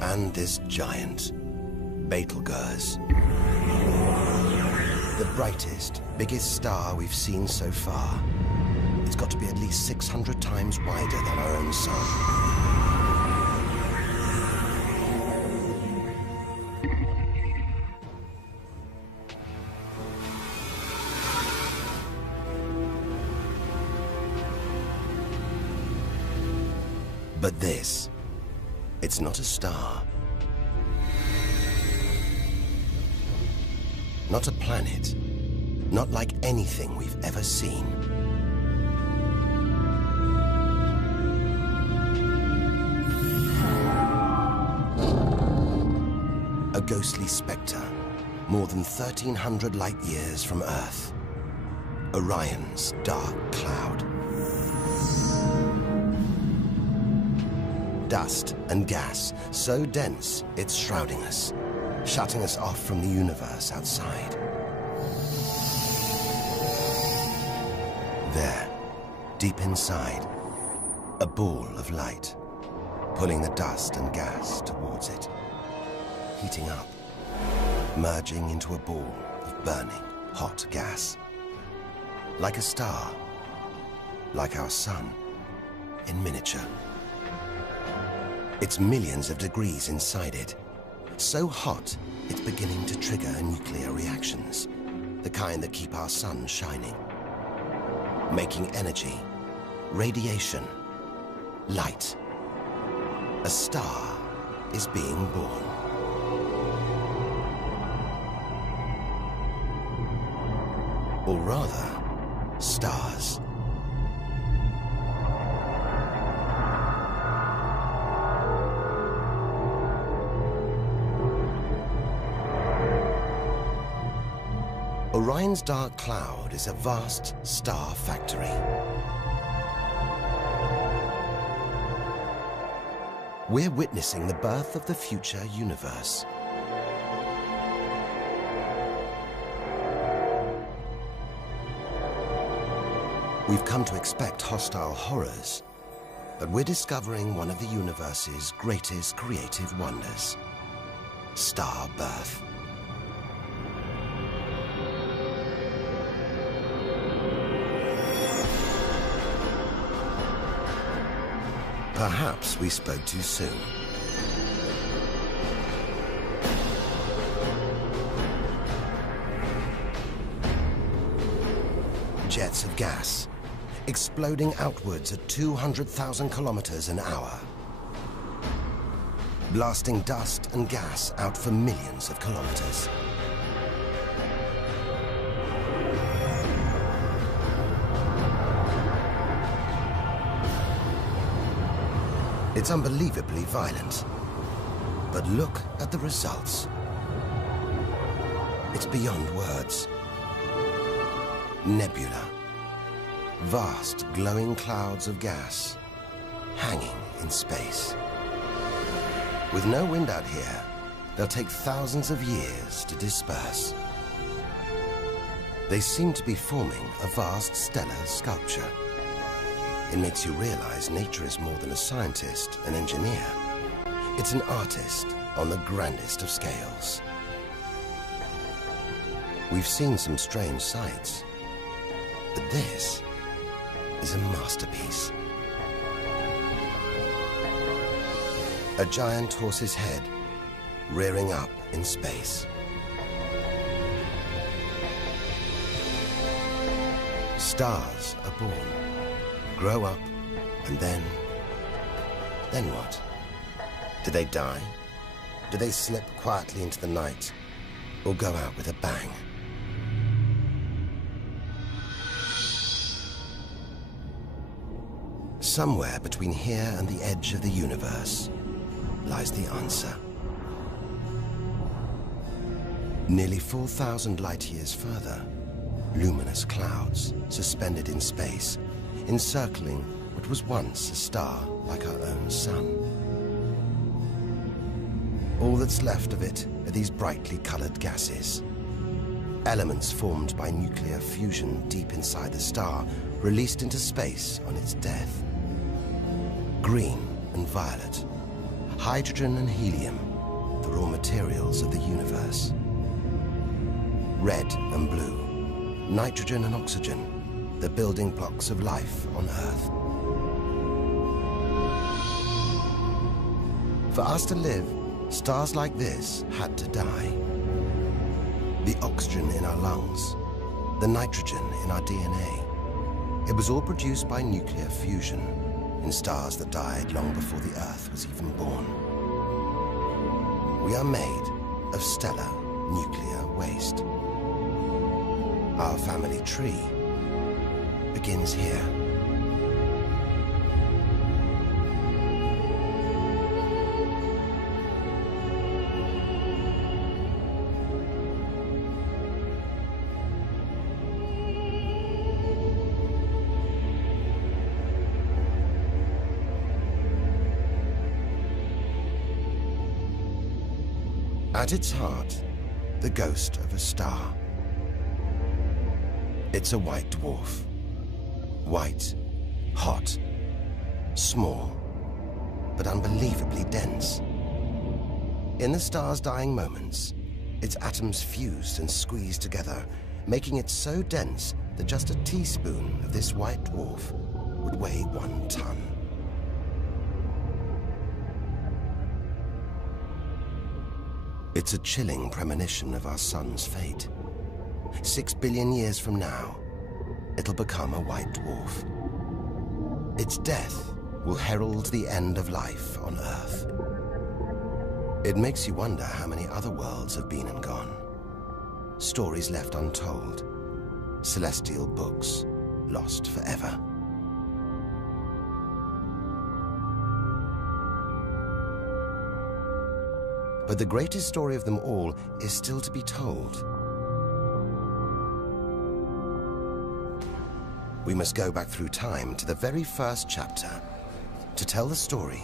And this giant, Betelgeuse. The brightest, biggest star we've seen so far. It's got to be at least 600 times wider than our own sun. But this, it's not a star. Not a planet. Not like anything we've ever seen. A ghostly spectre, more than 1,300 light-years from Earth. Orion's dark cloud. Dust and gas, so dense it's shrouding us, shutting us off from the universe outside. There, deep inside, a ball of light, pulling the dust and gas towards it, heating up, merging into a ball of burning, hot gas. Like a star, like our sun, in miniature. It's millions of degrees inside it. So hot, it's beginning to trigger nuclear reactions, the kind that keep our sun shining. Making energy, radiation, light. A star is being born. Or rather, stars. Orion's dark cloud is a vast star factory. We're witnessing the birth of the future universe. We've come to expect hostile horrors, but we're discovering one of the universe's greatest creative wonders: star birth. Perhaps we spoke too soon. Jets of gas, exploding outwards at 200,000 kilometers an hour, blasting dust and gas out for millions of kilometers. It's unbelievably violent, but look at the results. It's beyond words. Nebula. Vast, glowing clouds of gas, hanging in space. With no wind out here, they'll take thousands of years to disperse. They seem to be forming a vast stellar sculpture. It makes you realize nature is more than a scientist, an engineer. It's an artist on the grandest of scales. We've seen some strange sights, but this is a masterpiece. A giant horse's head rearing up in space. Stars are born, grow up, and then what? Do they die? Do they slip quietly into the night, or go out with a bang? Somewhere between here and the edge of the universe lies the answer. Nearly 4,000 light-years further, luminous clouds suspended in space, encircling what was once a star like our own sun. All that's left of it are these brightly colored gases. Elements formed by nuclear fusion deep inside the star, released into space on its death. Green and violet, hydrogen and helium, the raw materials of the universe. Red and blue, nitrogen and oxygen, the building blocks of life on Earth. For us to live, stars like this had to die. The oxygen in our lungs, the nitrogen in our DNA, it was all produced by nuclear fusion in stars that died long before the Earth was even born. We are made of stellar nuclear waste. Our family tree begins here. At its heart, the ghost of a star. It's a white dwarf. White, hot, small, but unbelievably dense. In the star's dying moments, its atoms fused and squeezed together, making it so dense that just a teaspoon of this white dwarf would weigh 1 ton. It's a chilling premonition of our sun's fate. 6 billion years from now, it'll become a white dwarf. Its death will herald the end of life on Earth. It makes you wonder how many other worlds have been and gone. Stories left untold. Celestial books lost forever. But the greatest story of them all is still to be told. we must go back through time to the very first chapter to tell the story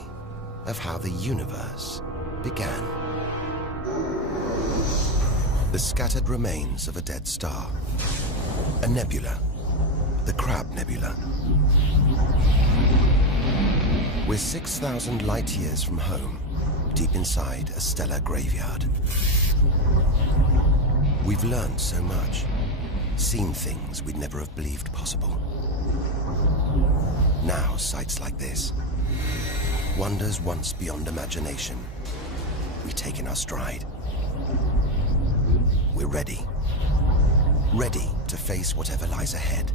of how the universe began. The scattered remains of a dead star, a nebula, the Crab Nebula. We're 6,000 light years from home, deep inside a stellar graveyard. We've learned so much, seen things we'd never have believed possible. Now, sights like this, wonders once beyond imagination, we take in our stride. We're ready. Ready to face whatever lies ahead,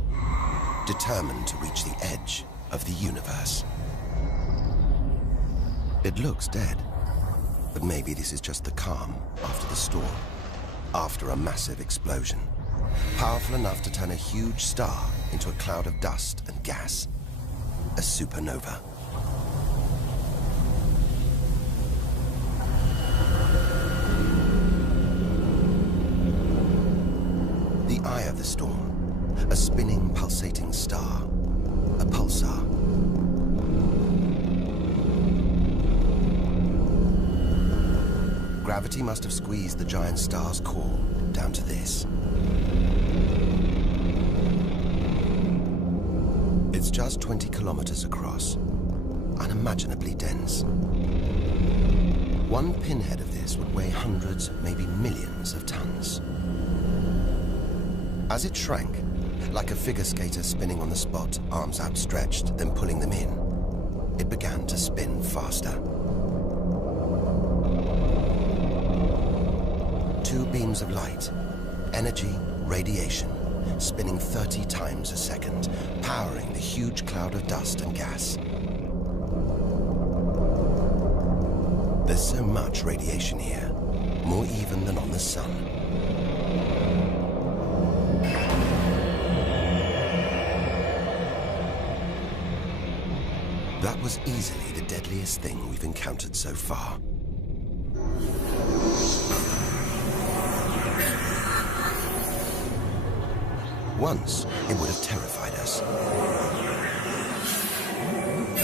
determined to reach the edge of the universe. It looks dead, but maybe this is just the calm after the storm, after a massive explosion, powerful enough to turn a huge star into a cloud of dust and gas, a supernova. The eye of the storm, a spinning, pulsating star, a pulsar. Gravity must have squeezed the giant star's core down to this. It's just 20 kilometers across, unimaginably dense. One pinhead of this would weigh hundreds, maybe millions of tons. As it shrank, like a figure skater spinning on the spot, arms outstretched, then pulling them in, it began to spin faster. 2 beams of light, energy, radiation, spinning 30 times a second, powering the huge cloud of dust and gas. There's so much radiation here, more even than on the sun. That was easily the deadliest thing we've encountered so far. Once, it would have terrified us.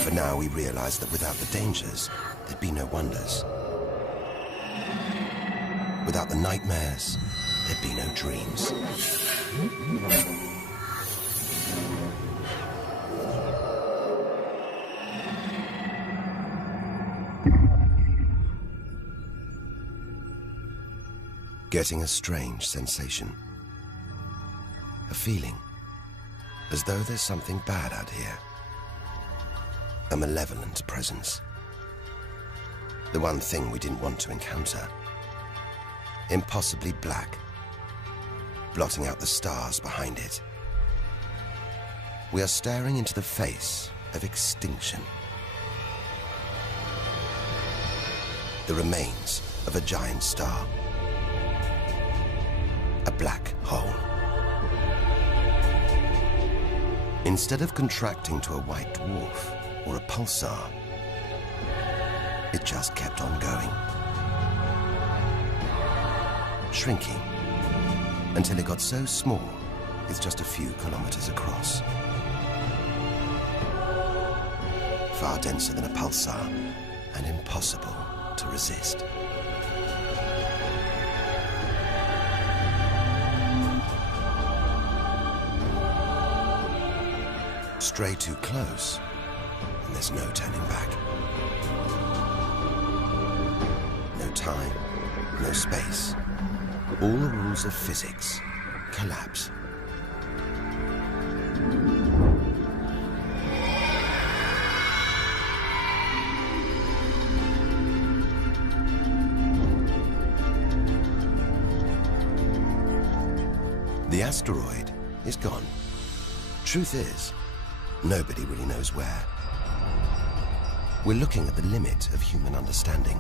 But now we realize that without the dangers, there'd be no wonders. Without the nightmares, there'd be no dreams. Getting a strange sensation. A feeling, as though there's something bad out here. A malevolent presence. The one thing we didn't want to encounter. Impossibly black, blotting out the stars behind it. We are staring into the face of extinction. The remains of a giant star. A black hole. Instead of contracting to a white dwarf or a pulsar, it just kept on going. Shrinking until it got so small, it's just a few kilometers across. Far denser than a pulsar and impossible to resist. Stray too close, and there's no turning back. No time, no space. All the rules of physics collapse. The asteroid is gone. Truth is, nobody really knows where. We're looking at the limit of human understanding.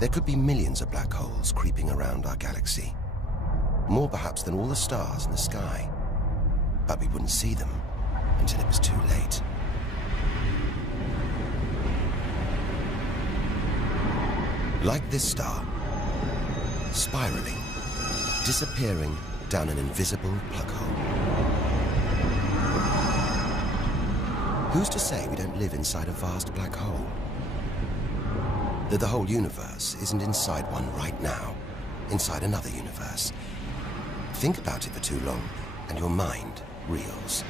There could be millions of black holes creeping around our galaxy. More perhaps than all the stars in the sky. But we wouldn't see them until it was too late. Like this star, spiraling, disappearing down an invisible plug hole. Who's to say we don't live inside a vast black hole? That the whole universe isn't inside one right now, inside another universe. Think about it for too long, and your mind reels.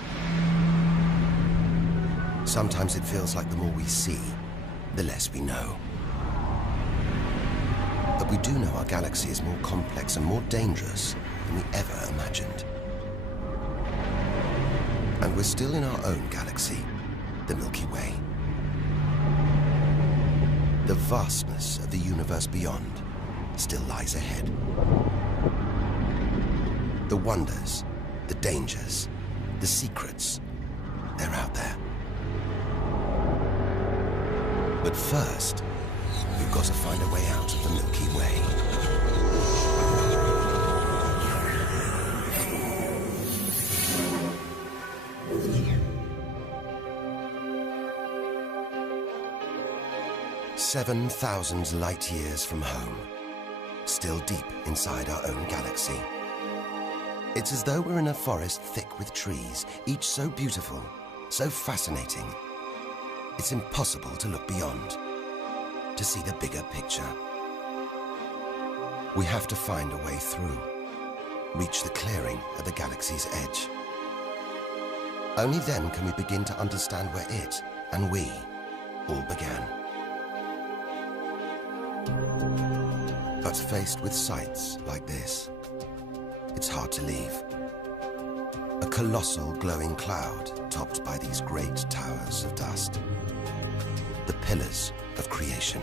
Sometimes it feels like the more we see, the less we know. But we do know our galaxy is more complex and more dangerous than we ever imagined. And we're still in our own galaxy, the Milky Way. The vastness of the universe beyond still lies ahead. The wonders, the dangers, the secrets, they're out there. But first, we've got to find a way out of the Milky Way. "7,000 light years from home, still deep inside our own galaxy. It's as though we're in a forest thick with trees, each so beautiful, so fascinating. It's impossible to look beyond, to see the bigger picture. We have to find a way through, reach the clearing at the galaxy's edge. Only then can we begin to understand where it and we all began. But faced with sights like this, it's hard to leave. A colossal glowing cloud topped by these great towers of dust. The pillars of creation.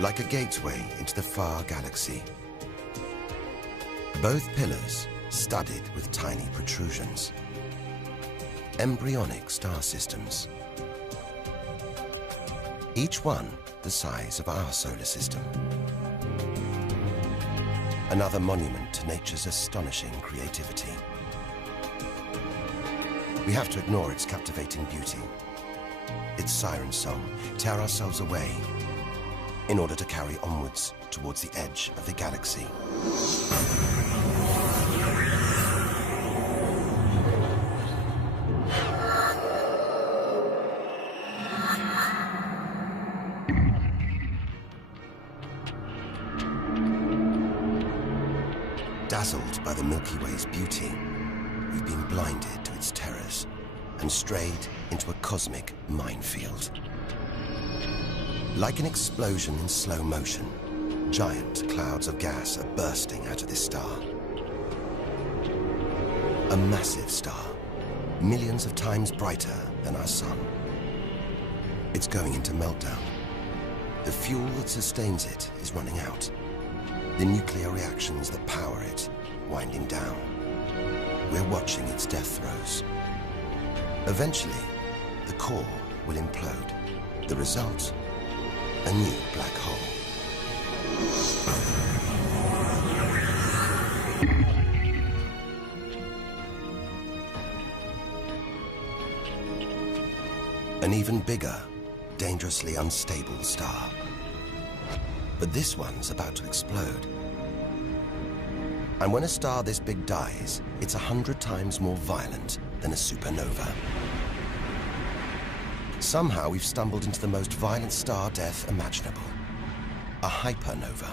Like a gateway into the far galaxy. Both pillars studded with tiny protrusions. Embryonic star systems. Each one the size of our solar system. Another monument to nature's astonishing creativity. We have to ignore its captivating beauty, its siren song, tear ourselves away, in order to carry onwards towards the edge of the galaxy. Dazzled by the Milky Way's beauty, we've been blinded to its terrors and strayed into a cosmic minefield. Like an explosion in slow motion, giant clouds of gas are bursting out of this star. A massive star, millions of times brighter than our sun. It's going into meltdown. The fuel that sustains it is running out. The nuclear reactions that power it winding down. We're watching its death throes. Eventually, the core will implode. The result, a new black hole. An even bigger, dangerously unstable star. But this one's about to explode. And when a star this big dies, it's 100 times more violent than a supernova. Somehow we've stumbled into the most violent star death imaginable. A hypernova.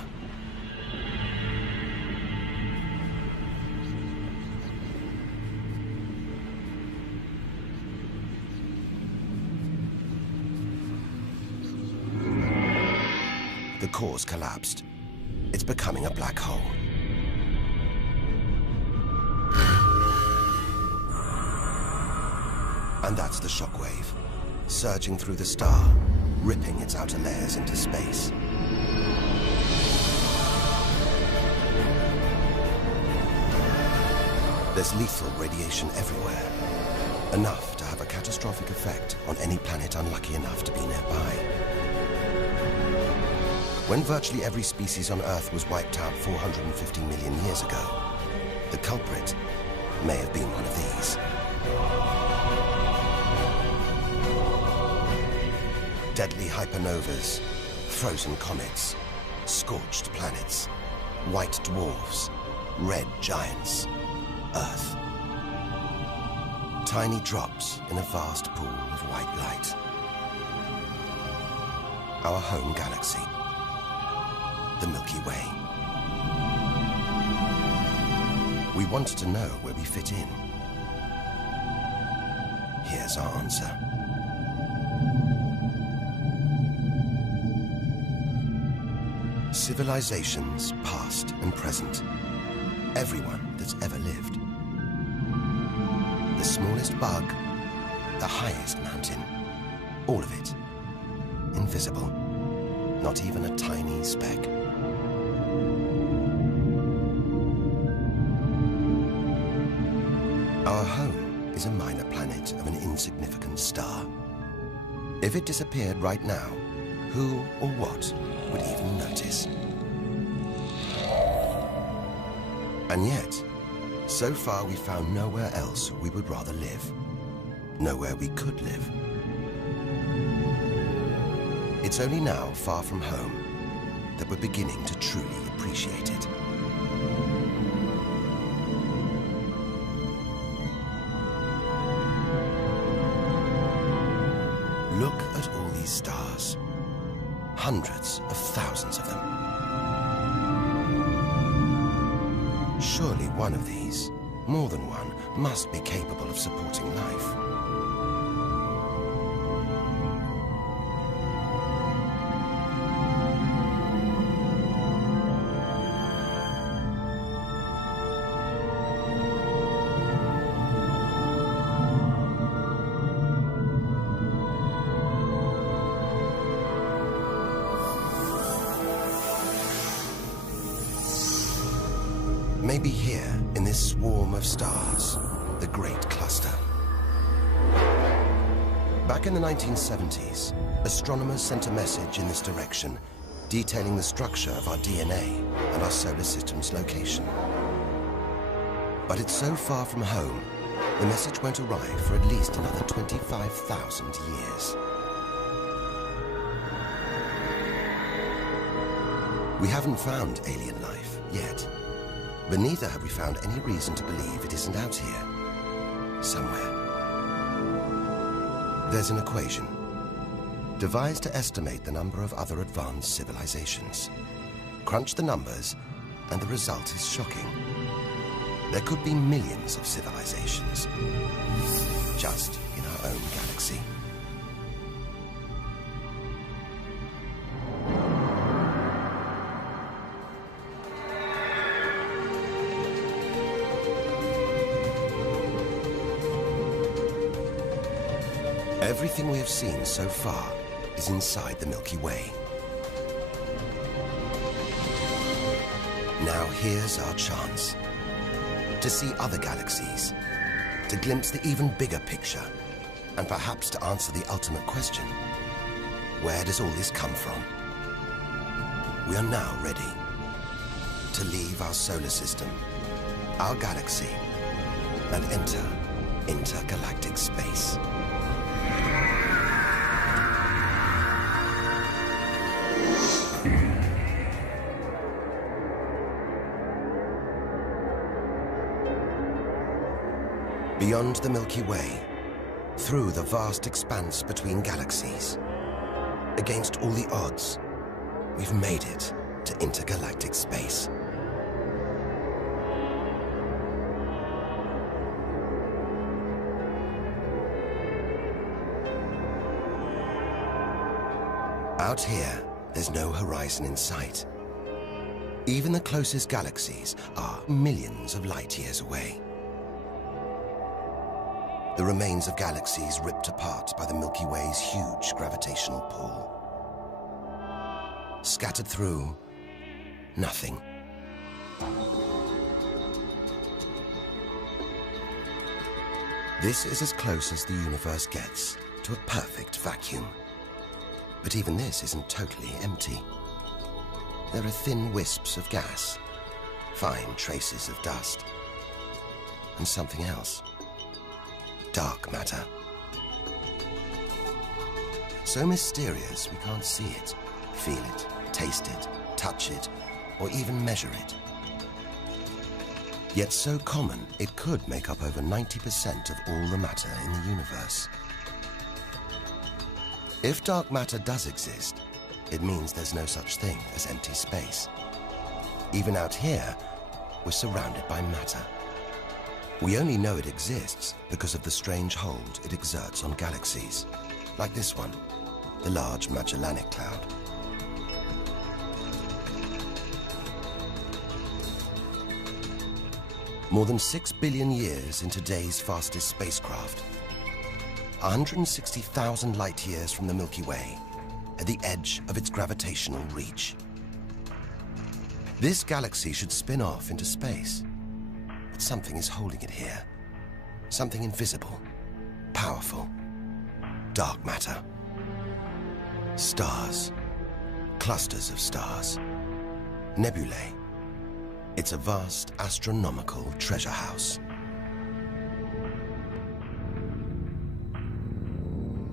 The core's collapsed. It's becoming a black hole. And that's the shockwave, surging through the star, ripping its outer layers into space. There's lethal radiation everywhere, enough to have a catastrophic effect on any planet unlucky enough to be nearby. When virtually every species on Earth was wiped out 450 million years ago, the culprit may have been one of these. Deadly hypernovas, frozen comets, scorched planets, white dwarfs, red giants, Earth. Tiny drops in a vast pool of white light. Our home galaxy, the Milky Way. We wanted to know where we fit in. Here's our answer. Civilizations, past and present. Everyone that's ever lived. The smallest bug, the highest mountain. All of it. Invisible. Not even a tiny speck. Our home is a minor planet of an insignificant star. If it disappeared right now, who or what would even notice? And yet, so far we found nowhere else we would rather live. Nowhere we could live. It's only now, far from home, that we're beginning to truly appreciate it. Look at all these stars. Hundreds of thousands of them. Surely one of these, more than one, must be capable of supporting life. Maybe here, in this swarm of stars, the Great Cluster. Back in the 1970s, astronomers sent a message in this direction, detailing the structure of our DNA and our solar system's location. But it's so far from home, the message won't arrive for at least another 25,000 years. We haven't found alien life yet. But neither have we found any reason to believe it isn't out here, somewhere. There's an equation, devised to estimate the number of other advanced civilizations. Crunch the numbers, and the result is shocking. There could be millions of civilizations, just in our own galaxy. Everything we have seen so far is inside the Milky Way. Now here's our chance to see other galaxies, to glimpse the even bigger picture, and perhaps to answer the ultimate question: where does all this come from? We are now ready to leave our solar system, our galaxy, and enter intergalactic space. Beyond the Milky Way, through the vast expanse between galaxies, against all the odds, we've made it to intergalactic space. Out here, there's no horizon in sight. Even the closest galaxies are millions of light years away. The remains of galaxies ripped apart by the Milky Way's huge gravitational pull. Scattered through, nothing. This is as close as the universe gets to a perfect vacuum. But even this isn't totally empty. There are thin wisps of gas, fine traces of dust, and something else. Dark matter. So mysterious we can't see it, feel it, taste it, touch it, or even measure it. Yet so common, it could make up over 90% of all the matter in the universe. If dark matter does exist, it means there's no such thing as empty space. Even out here, we're surrounded by matter. We only know it exists because of the strange hold it exerts on galaxies, like this one, the Large Magellanic Cloud. More than 6 billion years into today's fastest spacecraft, 160,000 light-years from the Milky Way, at the edge of its gravitational reach. This galaxy should spin off into space, but something is holding it here. Something invisible, powerful, dark matter. Stars, clusters of stars, nebulae. It's a vast astronomical treasure house.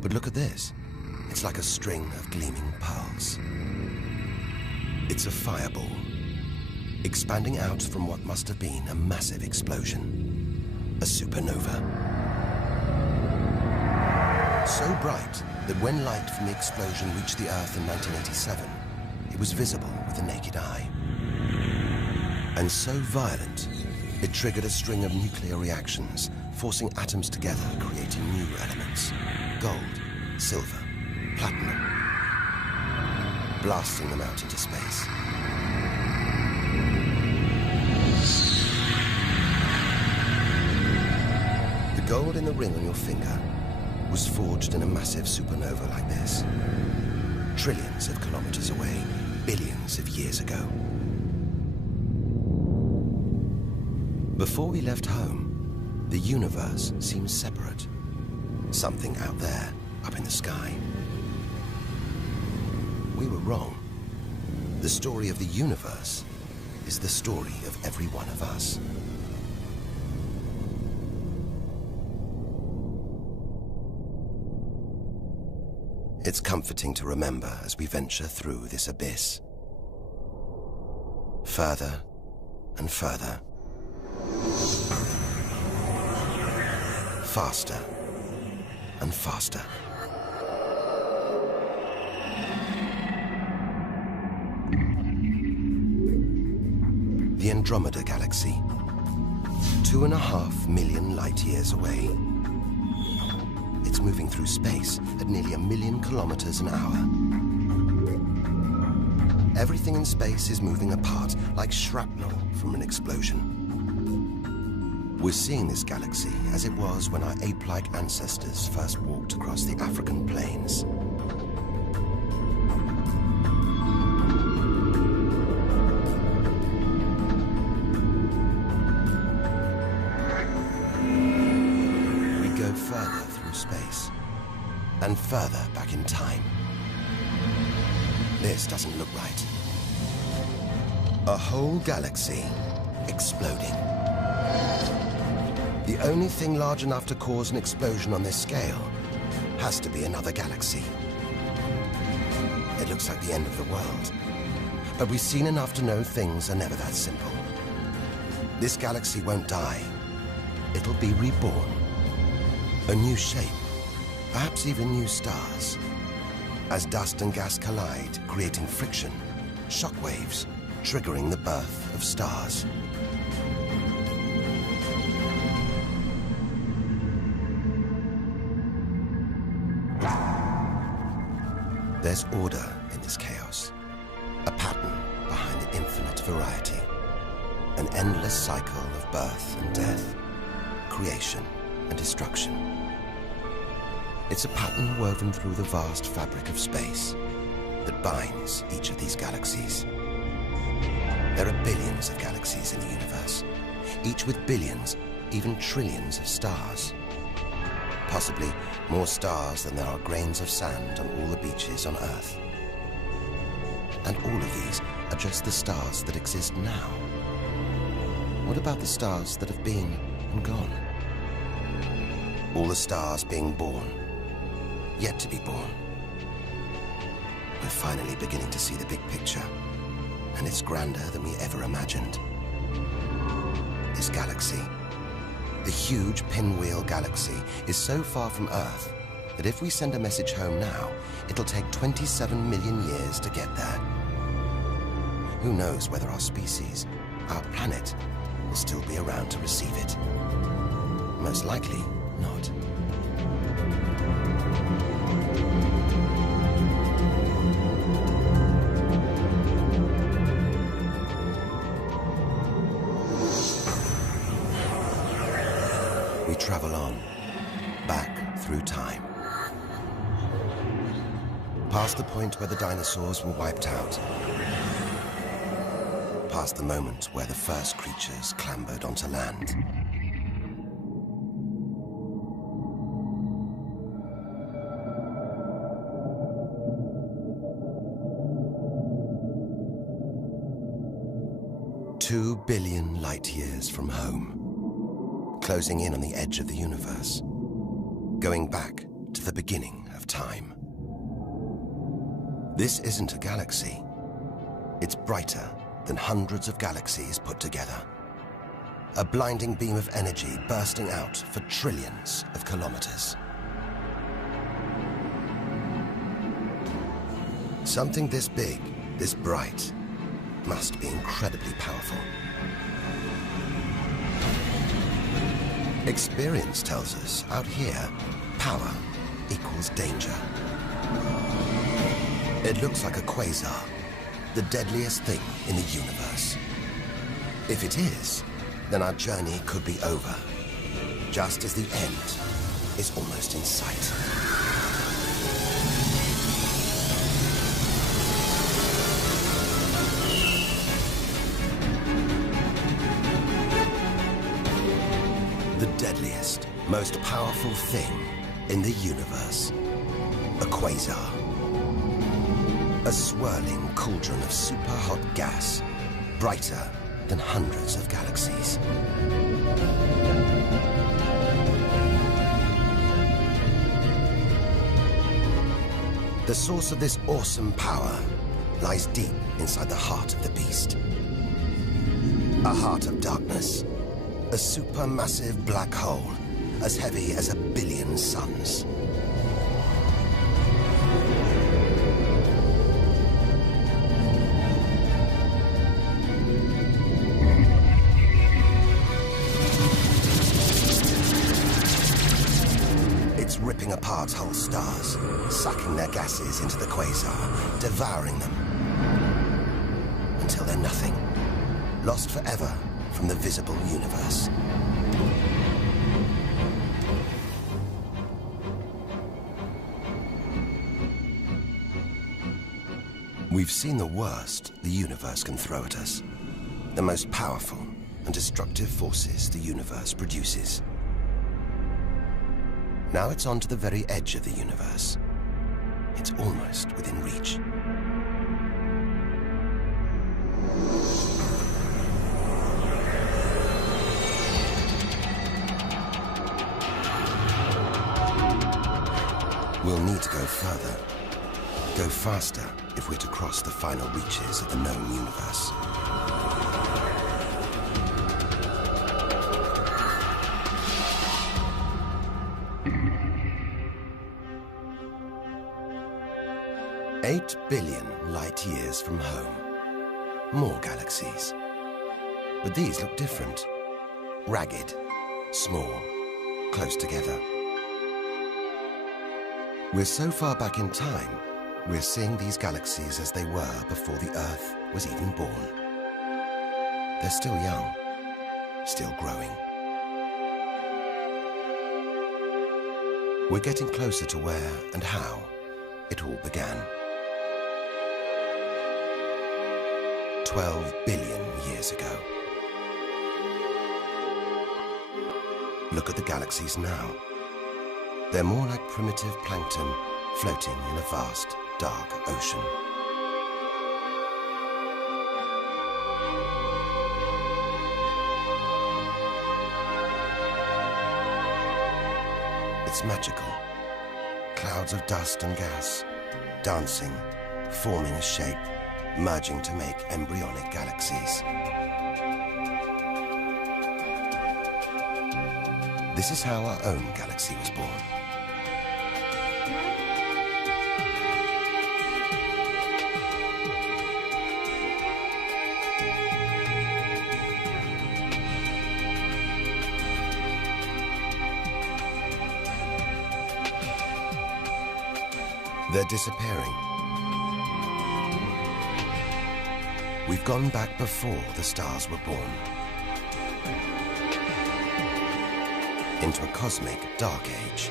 But look at this. It's like a string of gleaming pearls. It's a fireball, expanding out from what must have been a massive explosion, a supernova. So bright that when light from the explosion reached the Earth in 1987, it was visible with the naked eye. And so violent, it triggered a string of nuclear reactions, forcing atoms together, creating new elements: gold, silver, platinum, blasting them out into space. The gold in the ring on your finger was forged in a massive supernova like this, trillions of kilometers away, billions of years ago. Before we left home, the universe seemed separate. Something out there, up in the sky. We were wrong. The story of the universe is the story of every one of us. It's comforting to remember as we venture through this abyss. Further and further. Faster and faster. The Andromeda Galaxy, 2.5 million light-years away. It's moving through space at nearly 1 million kilometers an hour. Everything in space is moving apart like shrapnel from an explosion. We're seeing this galaxy as it was when our ape-like ancestors first walked across the African plains. We go further through space, and further back in time. This doesn't look right. A whole galaxy exploding. The only thing large enough to cause an explosion on this scale has to be another galaxy. It looks like the end of the world, but we've seen enough to know things are never that simple. This galaxy won't die. It'll be reborn. A new shape, perhaps even new stars. As dust and gas collide, creating friction, shockwaves, triggering the birth of stars. There's order in this chaos, a pattern behind the infinite variety, an endless cycle of birth and death, creation and destruction. It's a pattern woven through the vast fabric of space that binds each of these galaxies. There are billions of galaxies in the universe, each with billions, even trillions of stars. Possibly more stars than there are grains of sand on all the beaches on Earth. And all of these are just the stars that exist now. What about the stars that have been and gone? All the stars being born, yet to be born. We're finally beginning to see the big picture, and it's grander than we ever imagined. This largest galaxy. The huge Pinwheel Galaxy is so far from Earth that if we send a message home now, it'll take 27 million years to get there. Who knows whether our species, our planet, will still be around to receive it? Most likely not. We travel on, back through time. Past the point where the dinosaurs were wiped out. Past the moment where the first creatures clambered onto land. Two billion light years from home, closing in on the edge of the universe, going back to the beginning of time. This isn't a galaxy. It's brighter than hundreds of galaxies put together. A blinding beam of energy bursting out for trillions of kilometers. Something this big, this bright, must be incredibly powerful. Experience tells us, out here, power equals danger. It looks like a quasar, the deadliest thing in the universe. If it is, then our journey could be over, just as the end is almost in sight. The deadliest, most powerful thing in the universe. A quasar. A swirling cauldron of super-hot gas, brighter than hundreds of galaxies. The source of this awesome power lies deep inside the heart of the beast. A heart of darkness. A supermassive black hole, as heavy as 1 billion suns. It's ripping apart whole stars, sucking their gases into the quasar, devouring them, until they're nothing, lost forever from the visible universe. We've seen the worst the universe can throw at us, the most powerful and destructive forces the universe produces. Now it's on to the very edge of the universe. It's almost within reach. We'll need to go further, go faster if we're to cross the final reaches of the known universe. Eight billion light years from home. More galaxies. But these look different. Ragged, small, close together. We're so far back in time, we're seeing these galaxies as they were before the Earth was even born. They're still young, still growing. We're getting closer to where and how it all began. 12 billion years ago. Look at the galaxies now. They're more like primitive plankton floating in a vast, dark ocean. It's magical. Clouds of dust and gas, dancing, forming a shape, merging to make embryonic galaxies. This is how our own galaxy was born. They're disappearing. We've gone back before the stars were born. Into a cosmic dark age.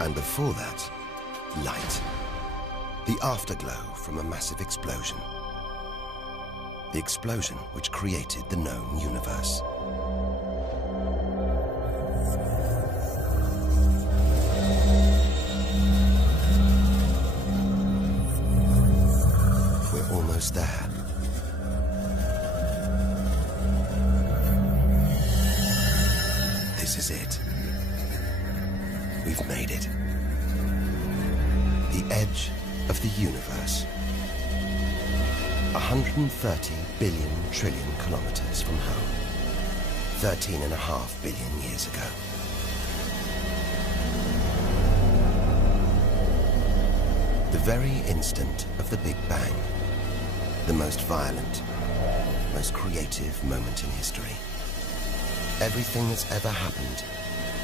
And before that, light. The afterglow from a massive explosion. The explosion which created the known universe. We're almost there. This is it. We've made it. The edge of the universe. 130 billion trillion kilometers from home. 13.5 billion years ago. The very instant of the Big Bang. The most violent, most creative moment in history. Everything that's ever happened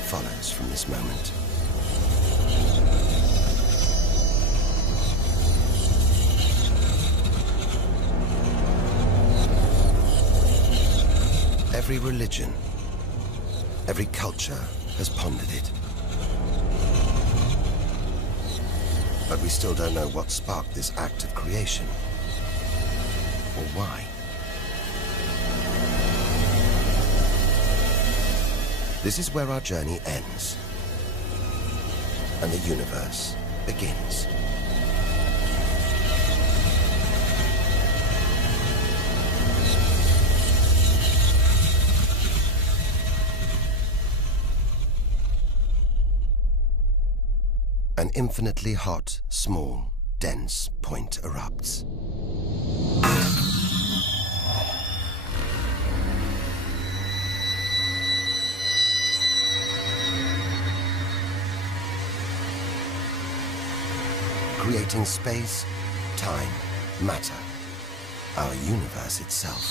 follows from this moment. Every religion, every culture has pondered it. But we still don't know what sparked this act of creation, or why. This is where our journey ends, and the universe begins. An infinitely hot, small, dense point erupts. Creating space, time, matter, our universe itself.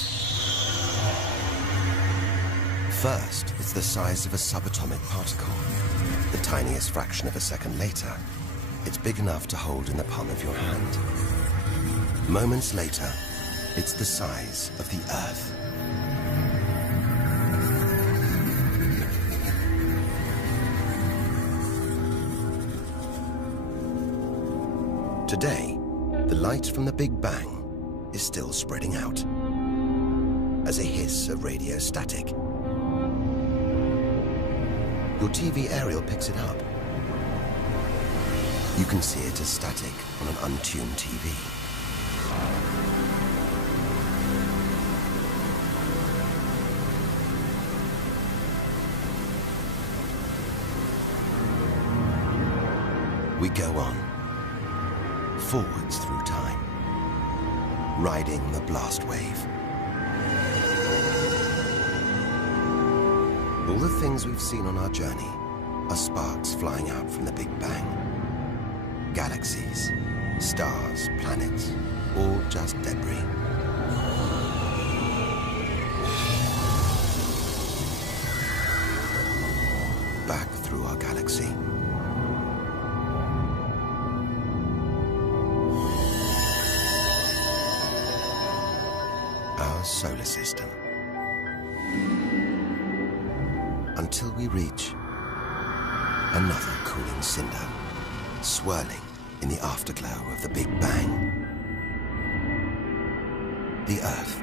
First, it's the size of a subatomic particle. The tiniest fraction of a second later, it's big enough to hold in the palm of your hand. Moments later, it's the size of the Earth. Today, the light from the Big Bang is still spreading out as a hiss of radio static. Your TV aerial picks it up. You can see it as static on an untuned TV. We go on, forwards through time, riding the blast wave. All the things we've seen on our journey are sparks flying out from the Big Bang. Galaxies, stars, planets, all just debris. Back through our galaxy. Our solar system. Until we reach another cooling cinder, swirling in the afterglow of the Big Bang. The Earth.